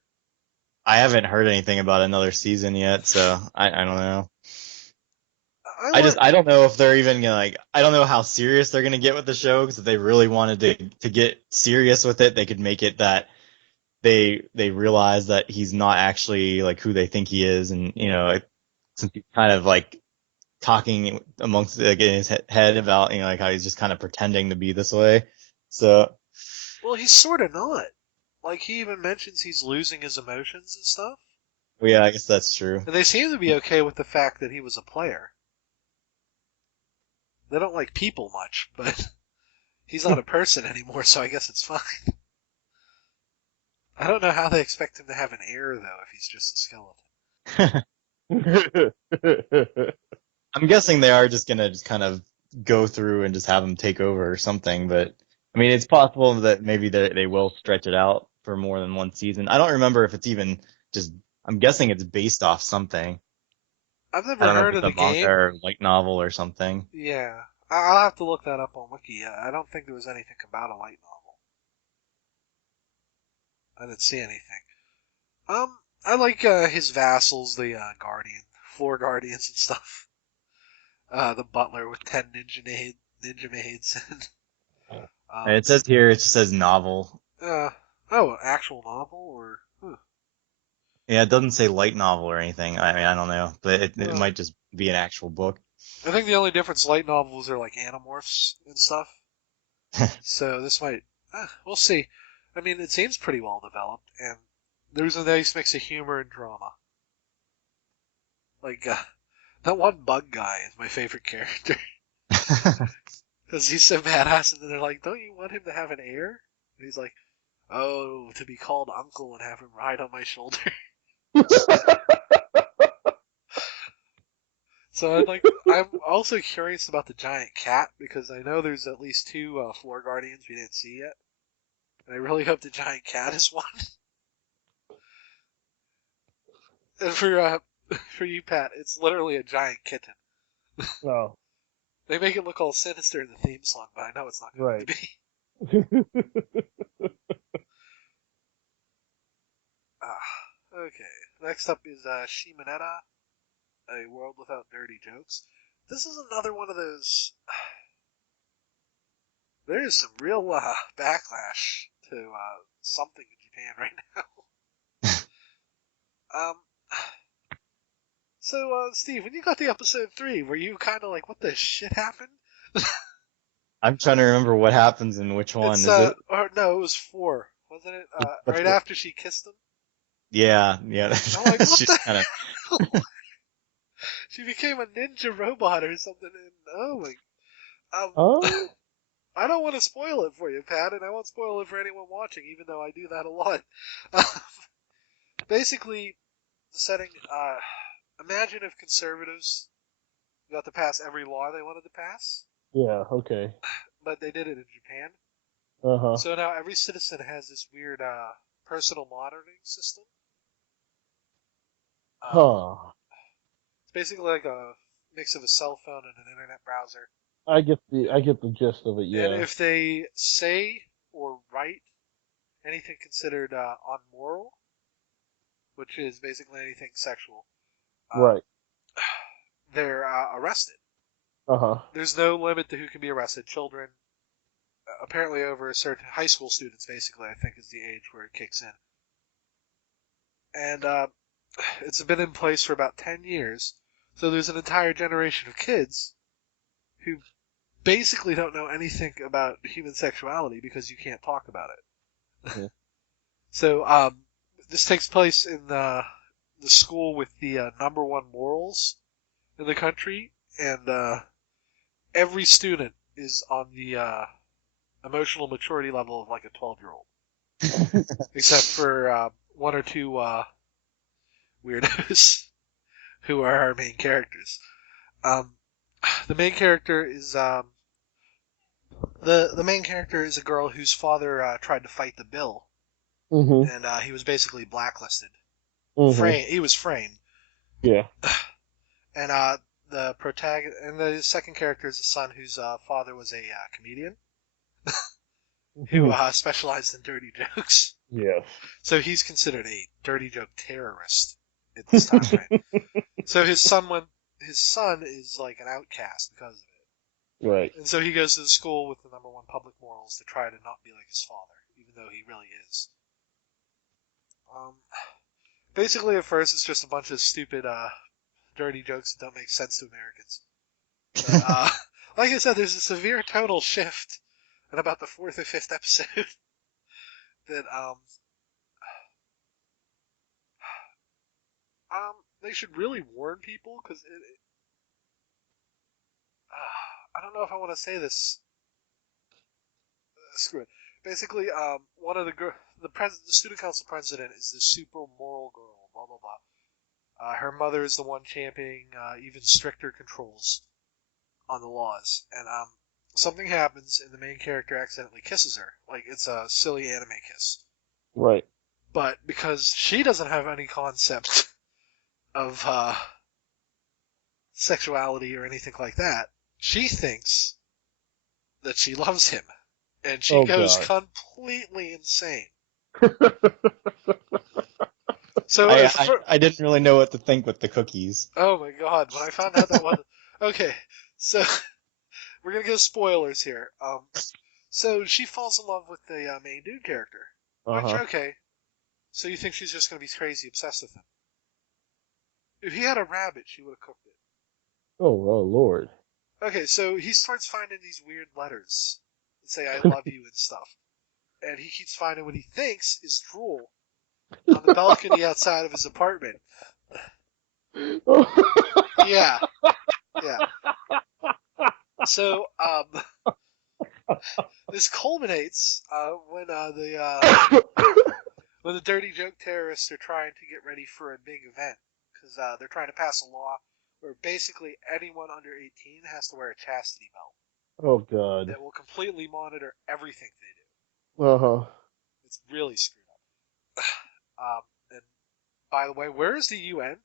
I haven't heard anything about another season yet, so I don't know. I don't know if they're even gonna, like, I don't know how serious they're gonna get with the show, because if they really wanted to get serious with it, they could make it that they realize that he's not actually like who they think he is, and since he's kind of like talking amongst, like, in his head about, like, how he's just kind of pretending to be this way. So, well, he's sort of not. Like, he even mentions he's losing his emotions and stuff. Well, yeah, I guess that's true. And they seem to be okay with the fact that he was a player. They don't like people much, but he's not a person anymore, so I guess it's fine. I don't know how they expect him to have an heir, though, if he's just a skeleton. I'm guessing they are just gonna just kind of go through and just have him take over or something, but I mean, it's possible that maybe they will stretch it out for more than one season. I don't remember if it's even just, I'm guessing it's based off something. I've never heard of the game. Manga or light novel or something. Yeah. I'll have to look that up on Wiki. I don't think there was anything about a light novel. I didn't see anything. I like his vassals, the floor guardians and stuff. The butler with 10 ninja maids. It says here, it just says novel. Actual novel, or? Yeah, it doesn't say light novel or anything. I mean, I don't know, but it might just be an actual book. I think the only difference, light novels are like animorphs and stuff. So this might, we'll see. I mean, it seems pretty well developed, and there's a nice mix of humor and drama. Like, that one bug guy is my favorite character. Because he's so badass, and then they're like, don't you want him to have an heir? And he's like, oh, to be called uncle and have him ride on my shoulder. So I'm also curious about the giant cat, because I know there's at least 2 floor guardians we didn't see yet. And I really hope the giant cat is one. And for you, Pat, it's literally a giant kitten. Oh. They make it look all sinister in the theme song, but I know it's not going to be. Okay. Next up is Shimoneta, A World Without Dirty Jokes. This is another one of those. There is some real backlash to something in Japan right now. So, Steve, when you got to episode 3, were you kind of like, what the shit happened? I'm trying to remember what happens in which one. Is it? Or, no, it was 4, wasn't it? Right after she kissed him? Yeah. I'm like, what She's kind of. She became a ninja robot or something, and oh my. I don't want to spoil it for you, Pat, and I won't spoil it for anyone watching, even though I do that a lot. Basically, the setting, imagine if conservatives got to pass every law they wanted to pass. Yeah, okay. But they did it in Japan. Uh-huh. So now every citizen has this weird personal monitoring system. It's basically like a mix of a cell phone and an internet browser. I get the gist of it, yeah. And if they say or write anything considered unmoral, which is basically anything sexual, right, they're arrested. There's no limit to who can be arrested. Children, apparently over a certain high school students, basically, I think is the age where it kicks in. And it's been in place for about 10 years. So there's an entire generation of kids who basically don't know anything about human sexuality because you can't talk about it. Mm-hmm. So this takes place in the school with the number 1 morals in the country, and every student is on the emotional maturity level of like a 12-year-old, except for 1 or 2 weirdos who are our main characters. The main character is the main character is a girl whose father tried to fight the bill, and he was basically blacklisted. He was framed. Yeah. And the protagonist and the second character is a son whose father was a comedian who specialized in dirty jokes. Yes. So he's considered a dirty joke terrorist at this time, right? So his son is like an outcast because of it. Right. And so he goes to the school with the number one public morals to try to not be like his father, even though he really is. Basically, at first, it's just a bunch of stupid, dirty jokes that don't make sense to Americans. But, like I said, there's a severe tonal shift in about the 4th or 5th episode that, they should really warn people, because I don't know if I want to say this. Screw it. Basically, one of the student council president is this super moral girl, blah blah blah. Her mother is the one championing even stricter controls on the laws, and something happens, and the main character accidentally kisses her. Like, it's a silly anime kiss. Right. But because she doesn't have any concept of sexuality or anything like that, she thinks that she loves him. And she goes completely insane. So I didn't really know what to think with the cookies. Oh my god, when I found out that wasn't... Okay, so we're gonna go spoilers here. So she falls in love with the main dude character. Which, okay, so you think she's just gonna be crazy obsessed with him. If he had a rabbit, she would have cooked it. Oh Lord. Okay, so he starts finding these weird letters that say I love you and stuff. And he keeps finding what he thinks is drool on the balcony outside of his apartment. Yeah. So, this culminates when the dirty joke terrorists are trying to get ready for a big event. Because they're trying to pass a law where basically anyone under 18 has to wear a chastity belt. Oh god. That will completely monitor everything they do. It's really screwed up. And by the way, where is the UN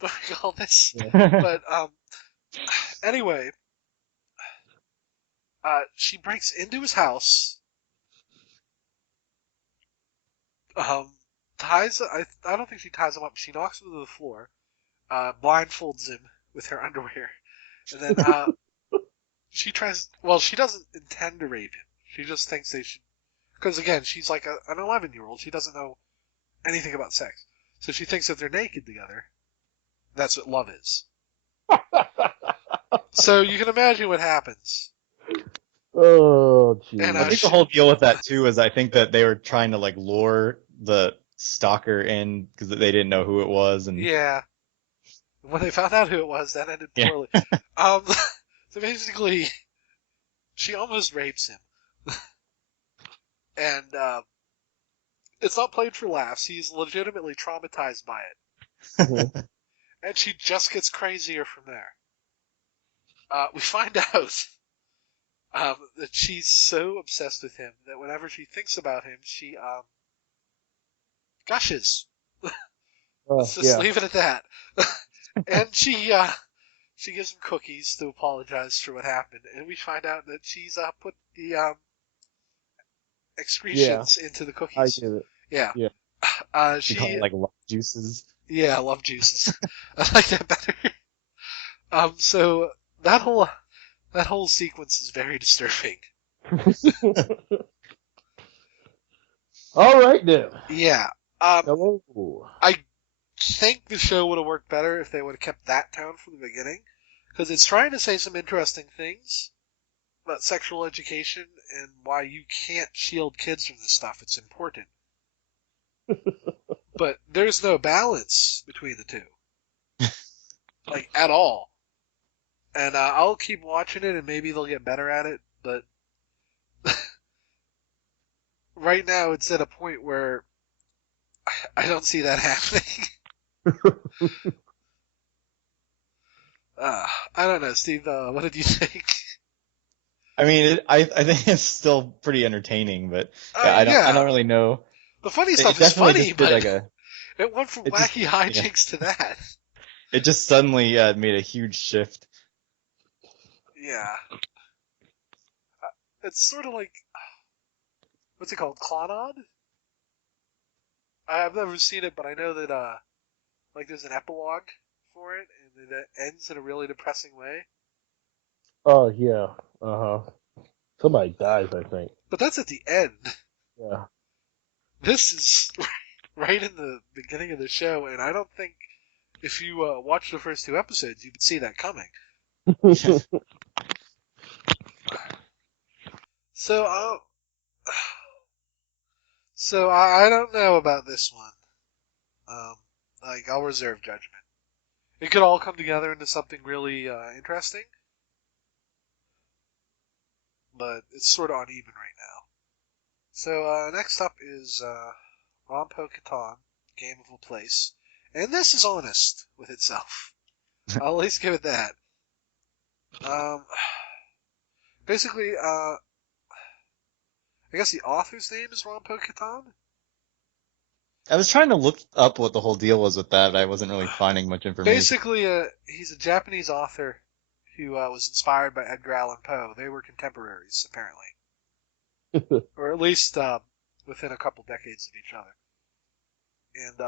during all this? But anyway, she breaks into his house. Ties. I don't think she ties him up. She knocks him to the floor. Blindfolds him with her underwear, and then she tries. Well, she doesn't intend to rape him. She just thinks they should. Because again, she's like an 11-year-old. She doesn't know anything about sex. So she thinks if they're naked together, that's what love is. So you can imagine what happens. Oh, geez. And I think the whole deal with that too is I think that they were trying to like lure the stalker in because they didn't know who it was, and yeah. When they found out who it was, that ended poorly. So basically, she almost rapes him. And it's not played for laughs. He's legitimately traumatized by it. And she just gets crazier from there. We find out that she's so obsessed with him that whenever she thinks about him, she gushes. Let's just leave it at that. And she gives him cookies to apologize for what happened, and we find out that she's put the excretions into the cookies. I get it. Yeah. She called it like love juices. Yeah, love juices. I like that better. So that whole sequence is very disturbing. All right then. Yeah. Hello. I think the show would have worked better if they would have kept that tone from the beginning, because it's trying to say some interesting things about sexual education and why you can't shield kids from this stuff. It's important. But there's no balance between the two. Like, at all. And I'll keep watching it, and maybe they'll get better at it, but right now it's at a point where I don't see that happening. I don't know, Steve. What did you think? I mean, I think it's still pretty entertaining, but yeah, I don't really know. The funny It stuff is definitely funny, just did but like a. it went from It just wacky hijinks to that. It just suddenly made a huge shift. Yeah. It's sort of like, what's it called, Clannad? I've never seen it, but I know that like there's an epilogue for it, and it ends in a really depressing way. Oh yeah. Somebody dies, I think. But that's at the end. Yeah. This is right in the beginning of the show, and I don't think if you watch the first 2 episodes, you would see that coming. So, I don't know about this one. Like, I'll reserve judgment. It could all come together into something really interesting, but it's sort of uneven right now. So, next up is Rampo Kitan, Game of Laplace. And this is honest with itself. I'll at least give it that. Basically, I guess the author's name is Rampo Kitan? I was trying to look up what the whole deal was with that, but I wasn't really finding much information. Basically, he's a Japanese author who was inspired by Edgar Allan Poe. They were contemporaries, apparently. Or at least within a couple decades of each other. And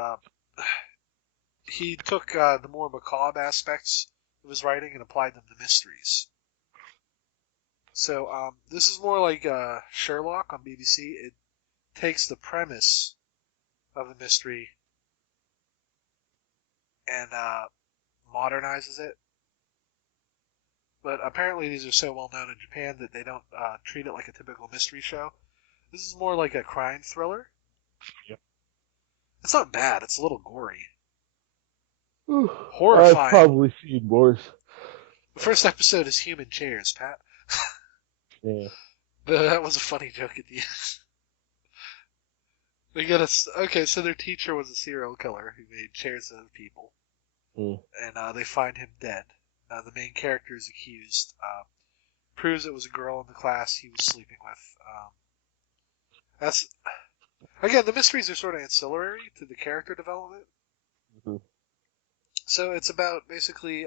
he took the more macabre aspects of his writing and applied them to mysteries. So this is more like Sherlock on BBC. It takes the premise of the mystery and modernizes it. But apparently these are so well known in Japan that they don't treat it like a typical mystery show. This is more like a crime thriller. Yep. It's not bad. It's a little gory. Horrifying. I've probably seen worse. The first episode is human chairs, Pat. Yeah. That was a funny joke at the end. They get okay, so their teacher was a serial killer who made chairs out of people. Mm. And they find him dead. The main character is accused. Proves it was a girl in the class he was sleeping with. That's again, the mysteries are sort of ancillary to the character development. Mm-hmm. So it's about basically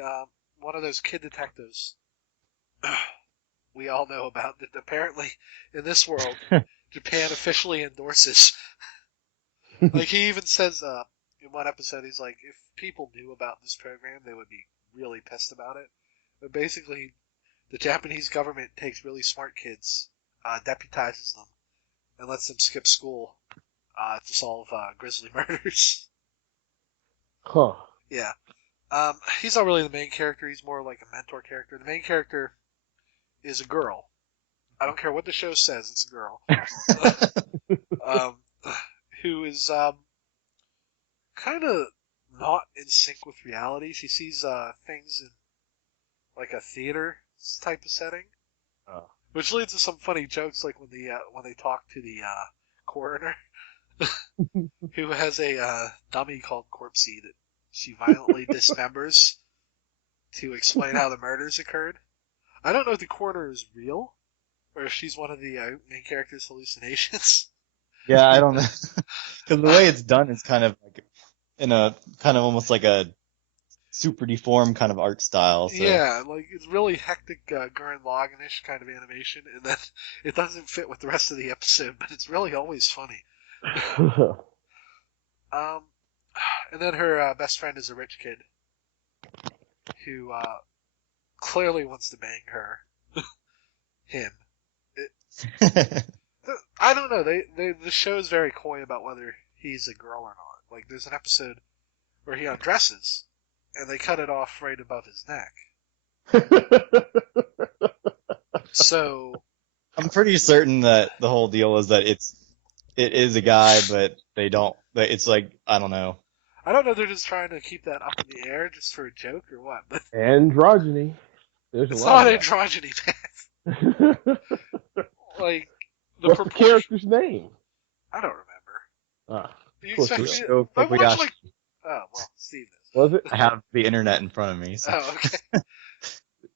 one of those kid detectives we all know about that apparently in this world Japan officially endorses. Like he even says in one episode, he's like, if people knew about this program, they would be really pissed about it. But basically, the Japanese government takes really smart kids, deputizes them, and lets them skip school to solve grisly murders. Huh. Yeah. He's not really the main character. He's more like a mentor character. The main character is a girl. I don't care what the show says, it's a girl. Who is kind of not in sync with reality. She sees things in like a theater type of setting, which leads to some funny jokes, like when they talk to the coroner, who has a dummy called Corpsey that she violently dismembers to explain how the murders occurred. I don't know if the coroner is real or if she's one of the main character's hallucinations. Yeah, I don't know. Because the way it's done is kind of like in a kind of almost like a super deformed kind of art style. So. Yeah, like it's really hectic Gurren Lagann-ish kind of animation, and then it doesn't fit with the rest of the episode, but it's really always funny. And then her best friend is a rich kid who clearly wants to bang her. Him. I don't know. The show is very coy about whether he's a girl or not. Like, there's an episode where he undresses, and they cut it off right above his neck. So I'm pretty certain that the whole deal is that it is a guy, but they don't. It's like, I don't know. I don't know. They're just trying to keep that up in the air just for a joke or what. But androgyny. There's it's a lot not of androgyny, man. Like what's the character's name? I don't remember. Ah, You expect me to... I watched like... Oh, well, Steve Was it? I have the internet in front of me. So. Oh, okay.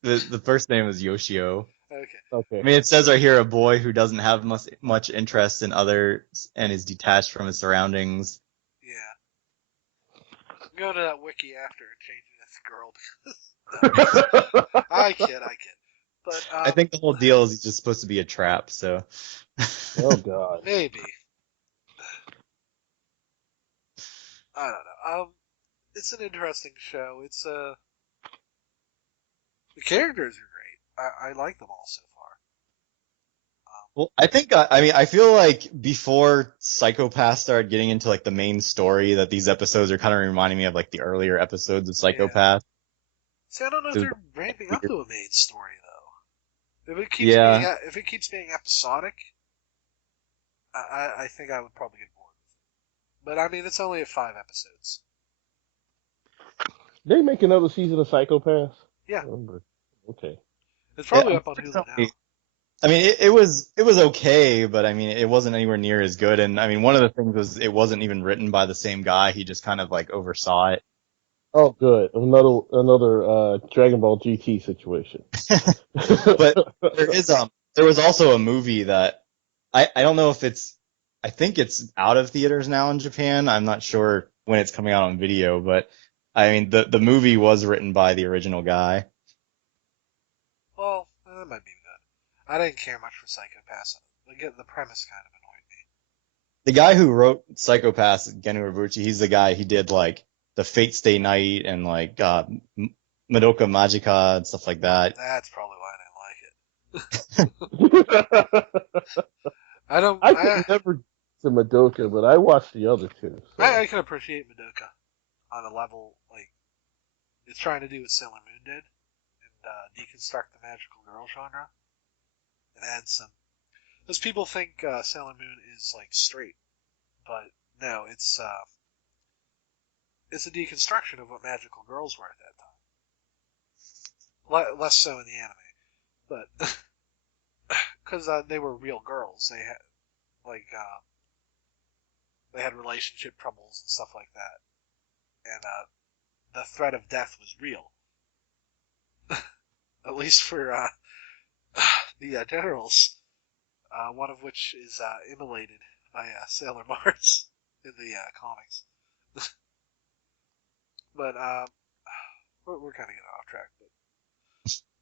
The first name is Yoshio. Okay. I mean, it says right here a boy who doesn't have much interest in others and is detached from his surroundings. Yeah. Go to that wiki after and change it as girl. I kid. But I think the whole deal is he's just supposed to be a trap. So. Oh God. Maybe. I don't know. It's an interesting show. It's the characters are great. I like them all so far. Well, I think I mean I feel like before Psychopath started getting into like the main story, that these episodes are kind of reminding me of like the earlier episodes of Psychopath. See, I don't know if they're ramping up to a main story though. If it keeps being episodic, I think I would probably get bored with it. But I mean, it's only at 5 episodes. They make another season of Psychopaths? Yeah. Okay. It's probably up on Hulu now. I mean, it was okay, but I mean, it wasn't anywhere near as good. And I mean, one of the things was it wasn't even written by the same guy. He just kind of like oversaw it. Oh, good. Another Dragon Ball GT situation. But there was also a movie that I don't know if I think it's out of theaters now in Japan. I'm not sure when it's coming out on video, but I mean, the movie was written by the original guy. Well, that might be good. I didn't care much for Psychopaths. The premise kind of annoyed me. The guy who wrote Psychopaths, Genu Uebuchi, he's the guy he did like the Fate Stay Night and like Madoka Magica and stuff like that. That's probably why I didn't like it. I could never get to Madoka, but I watched the other two. So. I can appreciate Madoka on a level like it's trying to do what Sailor Moon did and deconstruct the magical girl genre and add some. Because people think Sailor Moon is like straight, but no, it's a deconstruction of what magical girls were at that time. Less so in the anime, but because they were real girls, they had they had relationship troubles and stuff like that, and the threat of death was real. At least for the generals, one of which is immolated by Sailor Mars in the comics. But we're kind of getting off track.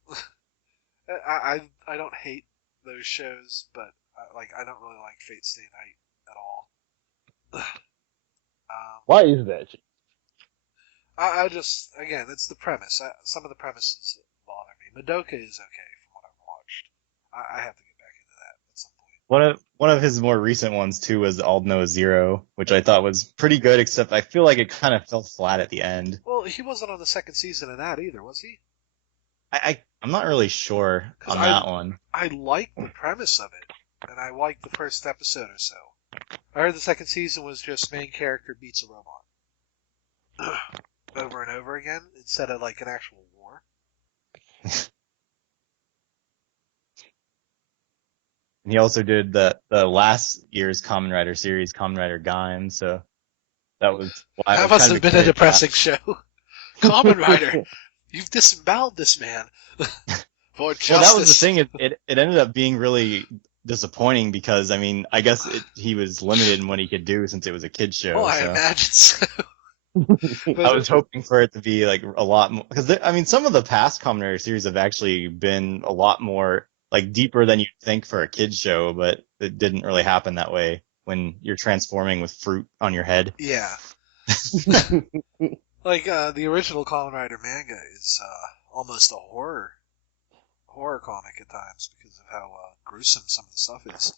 But I don't hate those shows, but I don't really like Fate Stay Night at all. Why is that? I just again, it's the premise. Some of the premises bother me. Madoka is okay from what I've watched. I have to get back into that at some point. One of his more recent ones too was All Know Zero, which I thought was pretty good, except I feel like it kind of fell flat at the end. Well, he wasn't on the second season of that either, was he? I'm not really sure on that one. I like the premise of it, and I liked the first episode or so. I heard the second season was just main character beats a robot. Over and over again, instead of like an actual war. And he also did the last year's Kamen Rider series, Kamen Rider Gaim, so that was why that must have been a depressing show. Kamen Rider, you've disemboweled this man. For justice. Well, that was the thing. It ended up being really disappointing because, I mean, I guess he was limited in what he could do since it was a kid's show. Well, I imagine so. I was hoping for it to be like a lot more, because I mean, some of the past Kamen Rider series have actually been a lot more like deeper than you'd think for a kid's show, but it didn't really happen that way when you're transforming with fruit on your head. Yeah. Like the original Kamen Rider manga is almost a horror comic at times because of how gruesome some of the stuff is.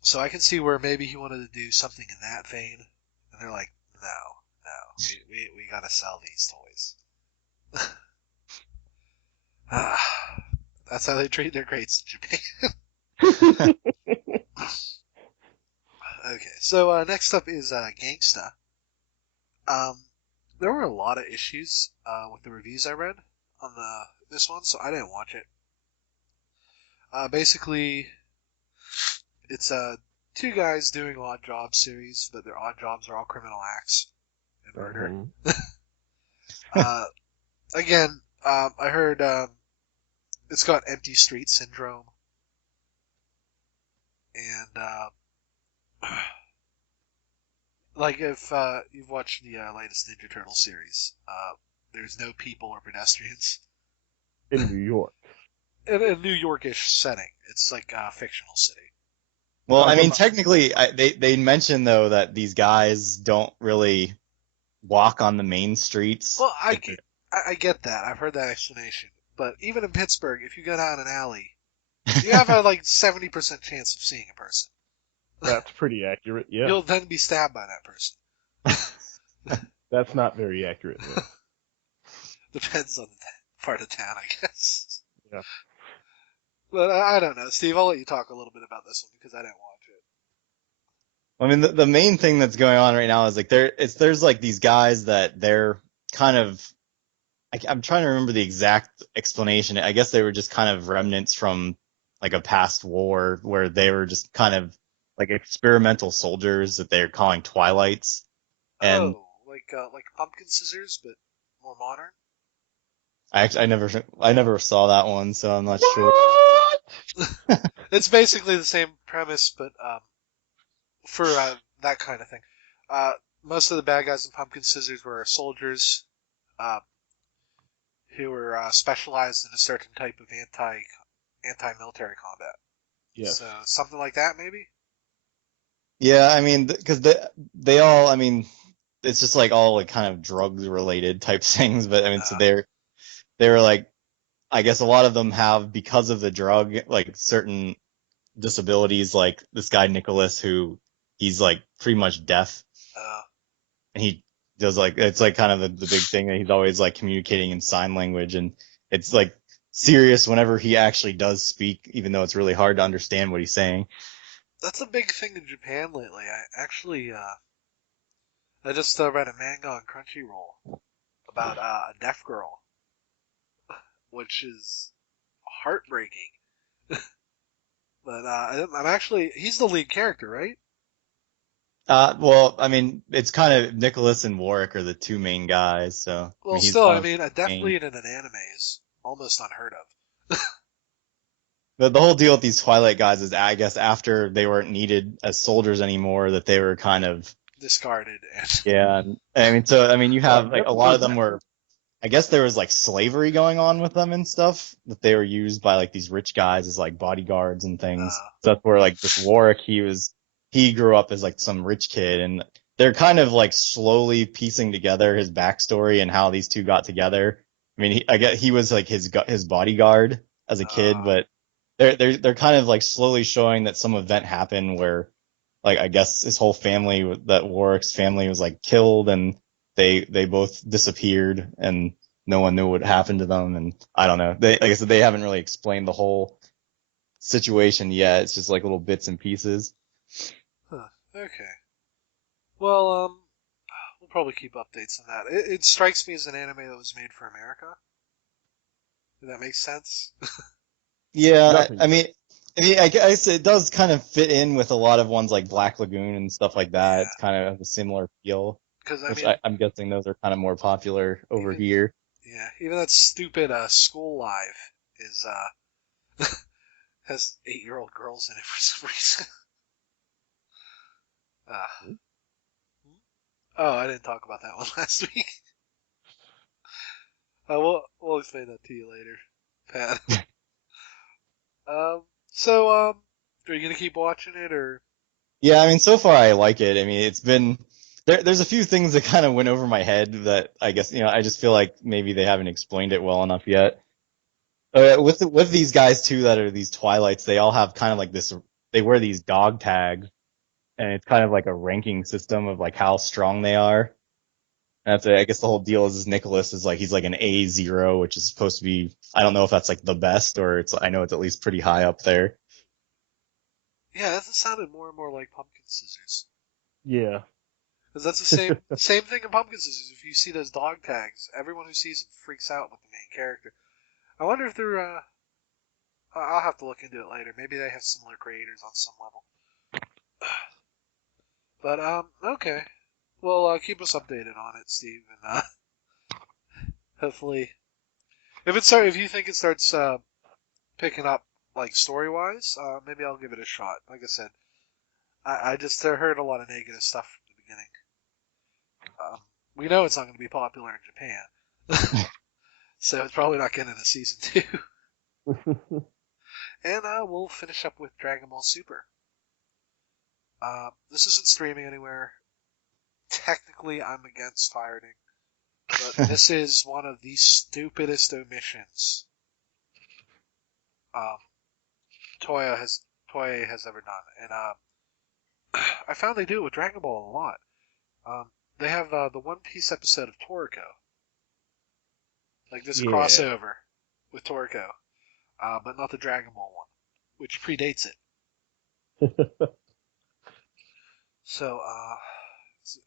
So I can see where maybe he wanted to do something in that vein, and they're like, no, we gotta sell these toys. That's how they treat their greats in Japan. Okay, so next up is Gangsta. There were a lot of issues with the reviews I read on this one, so I didn't watch it. Basically, it's two guys doing odd job series, but their odd jobs are all criminal acts Inverter. Mhm. Again, I heard it's got empty street syndrome, and like if you've watched the latest Ninja Turtle series, there's no people or pedestrians In New York. in a New Yorkish setting. It's like a fictional city. Well, I mean, technically, they mentioned though that these guys don't really walk on the main streets. Well, I get that. I've heard that explanation. But even in Pittsburgh, if you go down an alley, you have a like 70% chance of seeing a person. That's pretty accurate, yeah. You'll then be stabbed by that person. That's not very accurate, no. Depends on the part of town, I guess. Yeah. But I don't know. Steve, I'll let you talk a little bit about this one because I didn't watch it. I mean, the main thing that's going on right now is like there's like these guys that they're kind of, I'm trying to remember the exact explanation. I guess they were just kind of remnants from like a past war where they were just kind of like experimental soldiers that they're calling Twilights. And like pumpkin scissors, but more modern. I never saw that one, so I'm not sure. It's basically the same premise, but for that kind of thing. Most of the bad guys in Pumpkin Scissors were soldiers who were specialized in a certain type of anti-military combat. Yes. So something like that, maybe. Yeah, I mean, because they all, I mean, it's just like all like kind of drugs related type things, but I mean, so they were like, I guess a lot of them have, because of the drug, like certain disabilities, like this guy Nicholas, who he's like pretty much deaf, and he does like, it's like kind of the big thing that he's always like communicating in sign language, and it's like serious whenever he actually does speak, even though it's really hard to understand what he's saying. That's a big thing in Japan lately. I just read a manga on Crunchyroll about a deaf girl, which is heartbreaking. But I'm actually, he's the lead character, right? Well, I mean, it's kind of Nicholas and Warwick are the two main guys, so I Well, mean, he's still, one I of mean, a the deaf main. lead in an anime is almost unheard of. The whole deal with these Twilight guys is, I guess, after they weren't needed as soldiers anymore, that they were kind of Discarded. yeah. I mean, so I mean, you have like a lot of them That- were. I guess there was like slavery going on with them and stuff, that they were used by like these rich guys as like bodyguards and things. So that's where like this Warwick, he grew up as like some rich kid, and they're kind of like slowly piecing together his backstory and how these two got together. I mean, I get he was like his bodyguard as a kid, but they're kind of like slowly showing that some event happened where, like, I guess his whole family, that Warwick's family, was like killed, and they both disappeared, and no one knew what happened to them. And I don't know. Like I said, they haven't really explained the whole situation yet. It's just like little bits and pieces. Huh. Okay. Well, we'll probably keep updates on that. It strikes me as an anime that was made for America. Does that make sense? Yeah, I guess it does kind of fit in with a lot of ones like Black Lagoon and stuff like that. Yeah. It's kind of a similar feel, Because I which mean, I'm guessing those are kind of more popular over here. yeah, even that stupid School Live is has 8-year-old girls in it for some reason. uh, oh, I didn't talk about that one last week. We'll explain that to you later, Pat. Are you gonna keep watching it or? Yeah, I mean, so far I like it. I mean, it's been there's a few things that kind of went over my head that I guess, I just feel like maybe they haven't explained it well enough yet. With these guys too that are these Twilights, they all have kind of like this. They wear these dog tags, and it's kind of like a ranking system of like how strong they are. And that's it. I guess the whole deal is Nicholas is like, he's like an A0, which is supposed to be, I don't know if that's like the best, or I know it's at least pretty high up there. Yeah, that sounded more and more like Pumpkin Scissors. Yeah. Because that's the same thing in Pumpkin Scissors. If you see those dog tags, everyone who sees them freaks out with the main character. I wonder if they're. I'll have to look into it later. Maybe they have similar creators on some level. But okay. Well, keep us updated on it, Steve, and hopefully, if you think it starts picking up like story-wise, maybe I'll give it a shot. Like I said, I just heard a lot of negative stuff from the beginning. We know it's not going to be popular in Japan, so it's probably not getting a season 2. And we'll finish up with Dragon Ball Super. This isn't streaming anywhere. Technically, I'm against pirating, but this is one of the stupidest omissions Toei has ever done, and I found they do it with Dragon Ball a lot. They have the One Piece episode of Toriko, like this crossover with Toriko, but not the Dragon Ball one, which predates it. So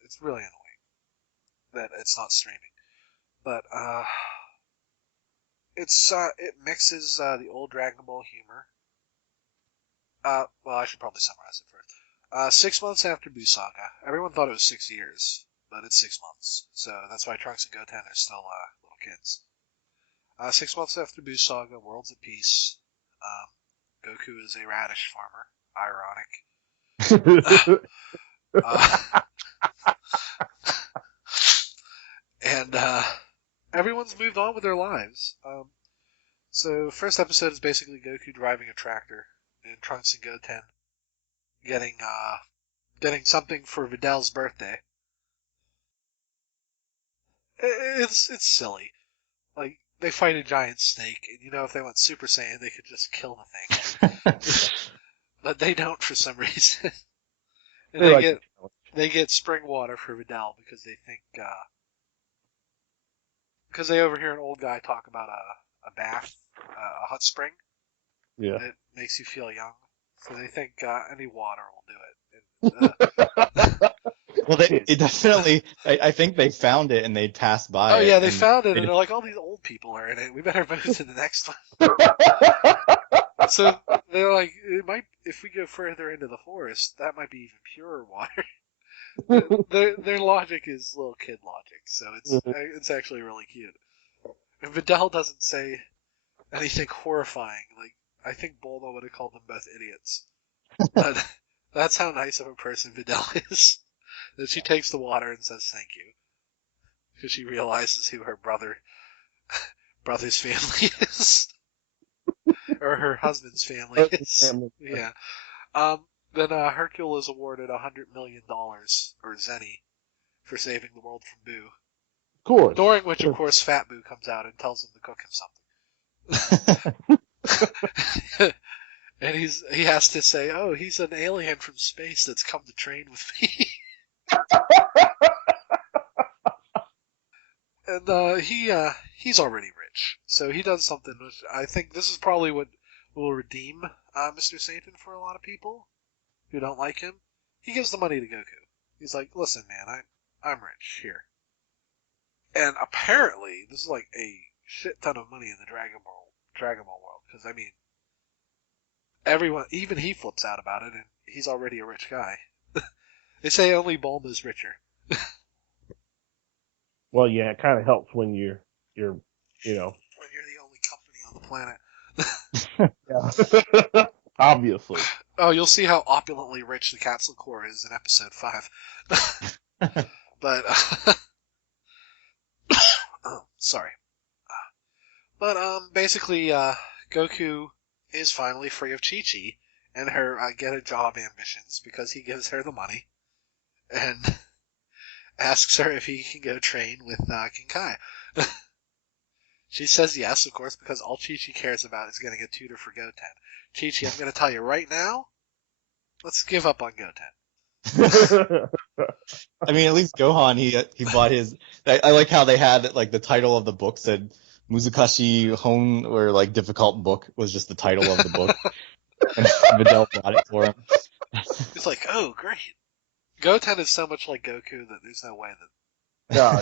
it's really annoying that it's not streaming, but it mixes the old Dragon Ball humor. Well, I should probably summarize it first. 6 months after Buu Saga, everyone thought it was 6 years, but it's 6 months. So that's why Trunks and Goten are still little kids. 6 months after Buu Saga, world's at peace. Goku is a radish farmer. Ironic. And everyone's moved on with their lives. So first episode is basically Goku driving a tractor, and Trunks and Goten getting something for Vidal's birthday. It's silly. Like, they fight a giant snake, and if they went Super Saiyan, they could just kill the thing. But they don't for some reason. And they get spring water for Vidal because they think because they overhear an old guy talk about a bath, a hot spring. Yeah. That makes you feel young. So they think any water will do it. Well, it definitely. I think they found it and they passed by. Oh yeah, they found it and they're like, all these old people are in it. We better move to the next one. So they're like, it might if we go further into the forest, that might be even purer water. Their logic is little kid logic, so it's actually really cute. And Vidal doesn't say anything horrifying. Like, I think Bulma would have called them both idiots. But that's how nice of a person Vidal is. That she takes the water and says thank you. Because she realizes who her brother's family is. Or her husband's family is. Yeah. Then Hercule is awarded $100 million, or Zenny, for saving the world from Boo. Of course. During which, of course, Fat Boo comes out and tells him to cook him something. And he has to say, oh, he's an alien from space that's come to train with me. And he's already rich, so he does something which I think this is probably what will redeem Mr. Satan for a lot of people who don't like him. He gives the money to Goku. He's like, listen, man, I'm rich here. And apparently, this is like a shit ton of money in the Dragon Ball world, because I mean, everyone, even he flips out about it, and he's already a rich guy. They say only Bulma's richer. Well, yeah, it kind of helps when you're when you're the only company on the planet. Yeah. Obviously. Oh, you'll see how opulently rich the Capsule Corps is in episode 5. But oh, sorry. But basically, Goku is finally free of Chi-Chi and her get a job ambitions because he gives her the money and asks her if he can go train with King Kai. She says yes, of course, because all Chi-Chi cares about is getting a tutor for Goten. Chi-Chi, I'm going to tell you right now, let's give up on Goten. I mean, at least Gohan, he bought his. I like how they had like the title of the book said Muzukashi Hon, or like difficult book was just the title of the book, and Vidal bought it for him. It's like, oh, great. Goten is so much like Goku that there's no way that. Yeah,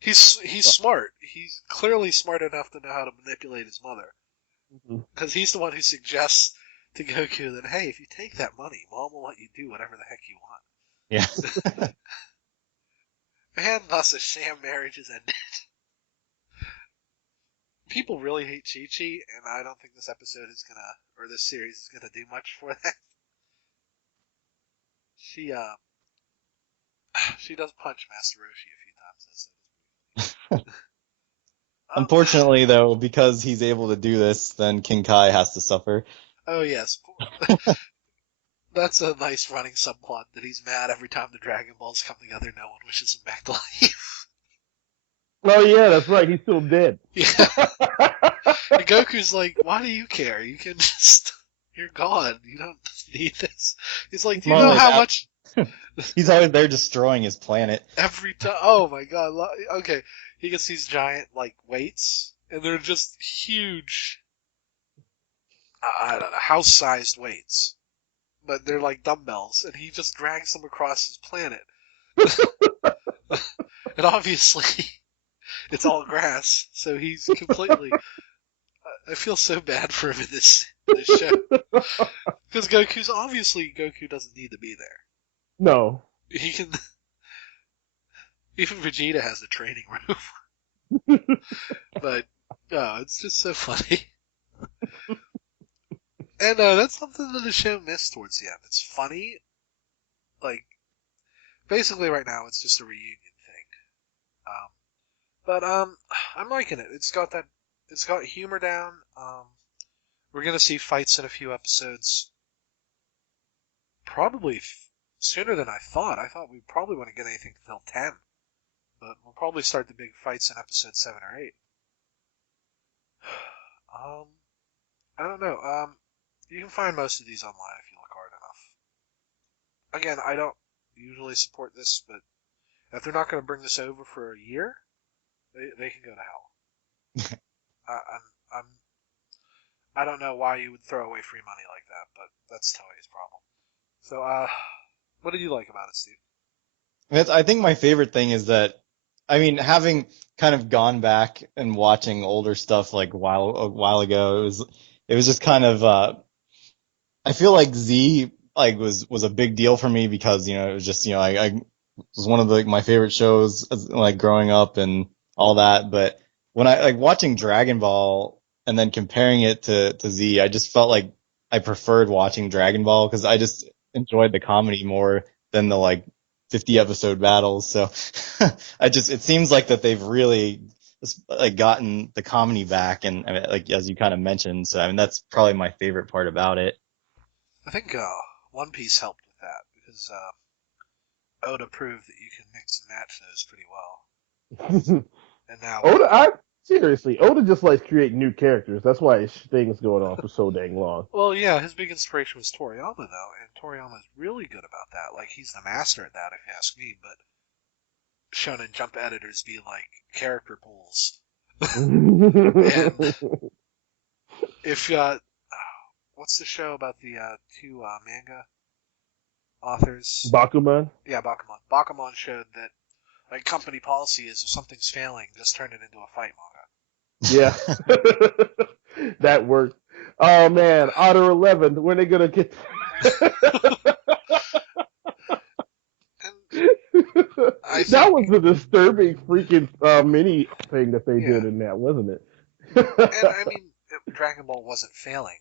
he's smart. He's clearly smart enough to know how to manipulate his mother, because he's the one who suggests to Goku that, hey, if you take that money, Mom will let you do whatever the heck you want. Yeah. And thus a sham marriage is ended. People really hate Chi-Chi, and I don't think this episode is gonna, or this series is gonna do much for that. She, she does punch Master Roshi a few times. Unfortunately, though, because he's able to do this, then King Kai has to suffer. Oh yes, that's a nice running subplot that he's mad every time the Dragon Balls come together. No one wishes him back to life. Oh yeah, that's right. He's still dead. Yeah. And Goku's like, why do you care? You can just, you're gone. You don't need this. He's like, do you know how much? He's always there destroying his planet. Every time. Oh my god. Okay. He gets these giant, like, weights, and they're just huge, I don't know, house-sized weights. But they're like dumbbells, and he just drags them across his planet. And obviously, it's all grass, so he's completely... I feel so bad for him in this show. Because Goku doesn't need to be there. No. He can... Even Vegeta has a training room. But, no, it's just so funny. And that's something that the show missed towards the end. It's funny. Like, basically right now it's just a reunion thing. But I'm liking it. It's got humor down. We're gonna see fights in a few episodes. Probably sooner than I thought. I thought we probably wouldn't get anything until 10. But we'll probably start the big fights in episode 7 or 8. I don't know. You can find most of these online if you look hard enough. Again, I don't usually support this, but if they're not going to bring this over for a year, they can go to hell. I don't know why you would throw away free money like that, but that's Toei's problem. So, what did you like about it, Steve? I think my favorite thing is that, I mean, having kind of gone back and watching older stuff like a while ago, it was just kind of I feel like Z like was a big deal for me because it was just I was one of my favorite shows like growing up and all that. But when I like watching Dragon Ball and then comparing it to Z, I just felt like I preferred watching Dragon Ball because I just enjoyed the comedy more than the like 50 episode battles. So it seems like that they've really like gotten the comedy back and I mean, like as you kind of mentioned. So I mean that's probably my favorite part about it. I think One Piece helped with that because Oda proved that you can mix and match those pretty well. And now Oda just likes creating new characters. That's why his thing's going on for so dang long. Well, yeah, his big inspiration was Toriyama, though, and Toriyama's really good about that. Like, he's the master at that, if you ask me, but Shonen Jump editors be like character pools. And if what's the show about the two manga authors? Bakuman? Yeah, Bakuman. Bakuman showed that like company policy is if something's failing, just turn it into a fight manga. Yeah. That worked. Oh man, Otter 11, when are they gonna get that was a disturbing freaking mini thing that they did in that, wasn't it? And I mean, Dragon Ball wasn't failing,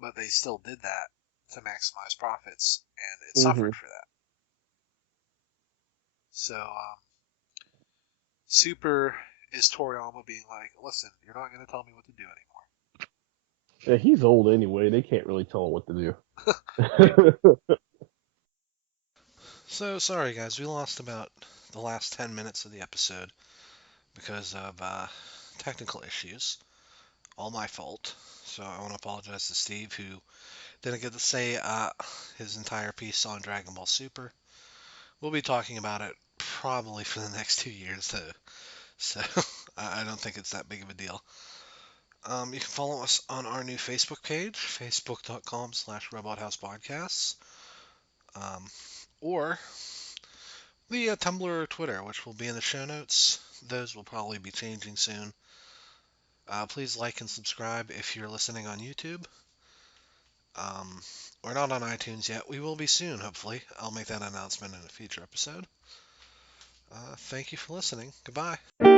but they still did that to maximize profits, and it suffered for that. So, Super is Toriyama being like, listen, you're not going to tell me what to do anymore. Yeah, he's old anyway. They can't really tell him what to do. So, sorry guys, we lost about the last 10 minutes of the episode because of technical issues. All my fault. So I want to apologize to Steve, who didn't get to say his entire piece on Dragon Ball Super. We'll be talking about it probably for the next 2 years, though. So I don't think it's that big of a deal. You can follow us on our new Facebook page, facebook.com/robothousepodcasts, or the Tumblr or Twitter, which will be in the show notes. Those will probably be changing soon. Please like and subscribe if you're listening on YouTube. We're not on iTunes yet. We will be soon, hopefully. I'll make that announcement in a future episode. Thank you for listening. Goodbye.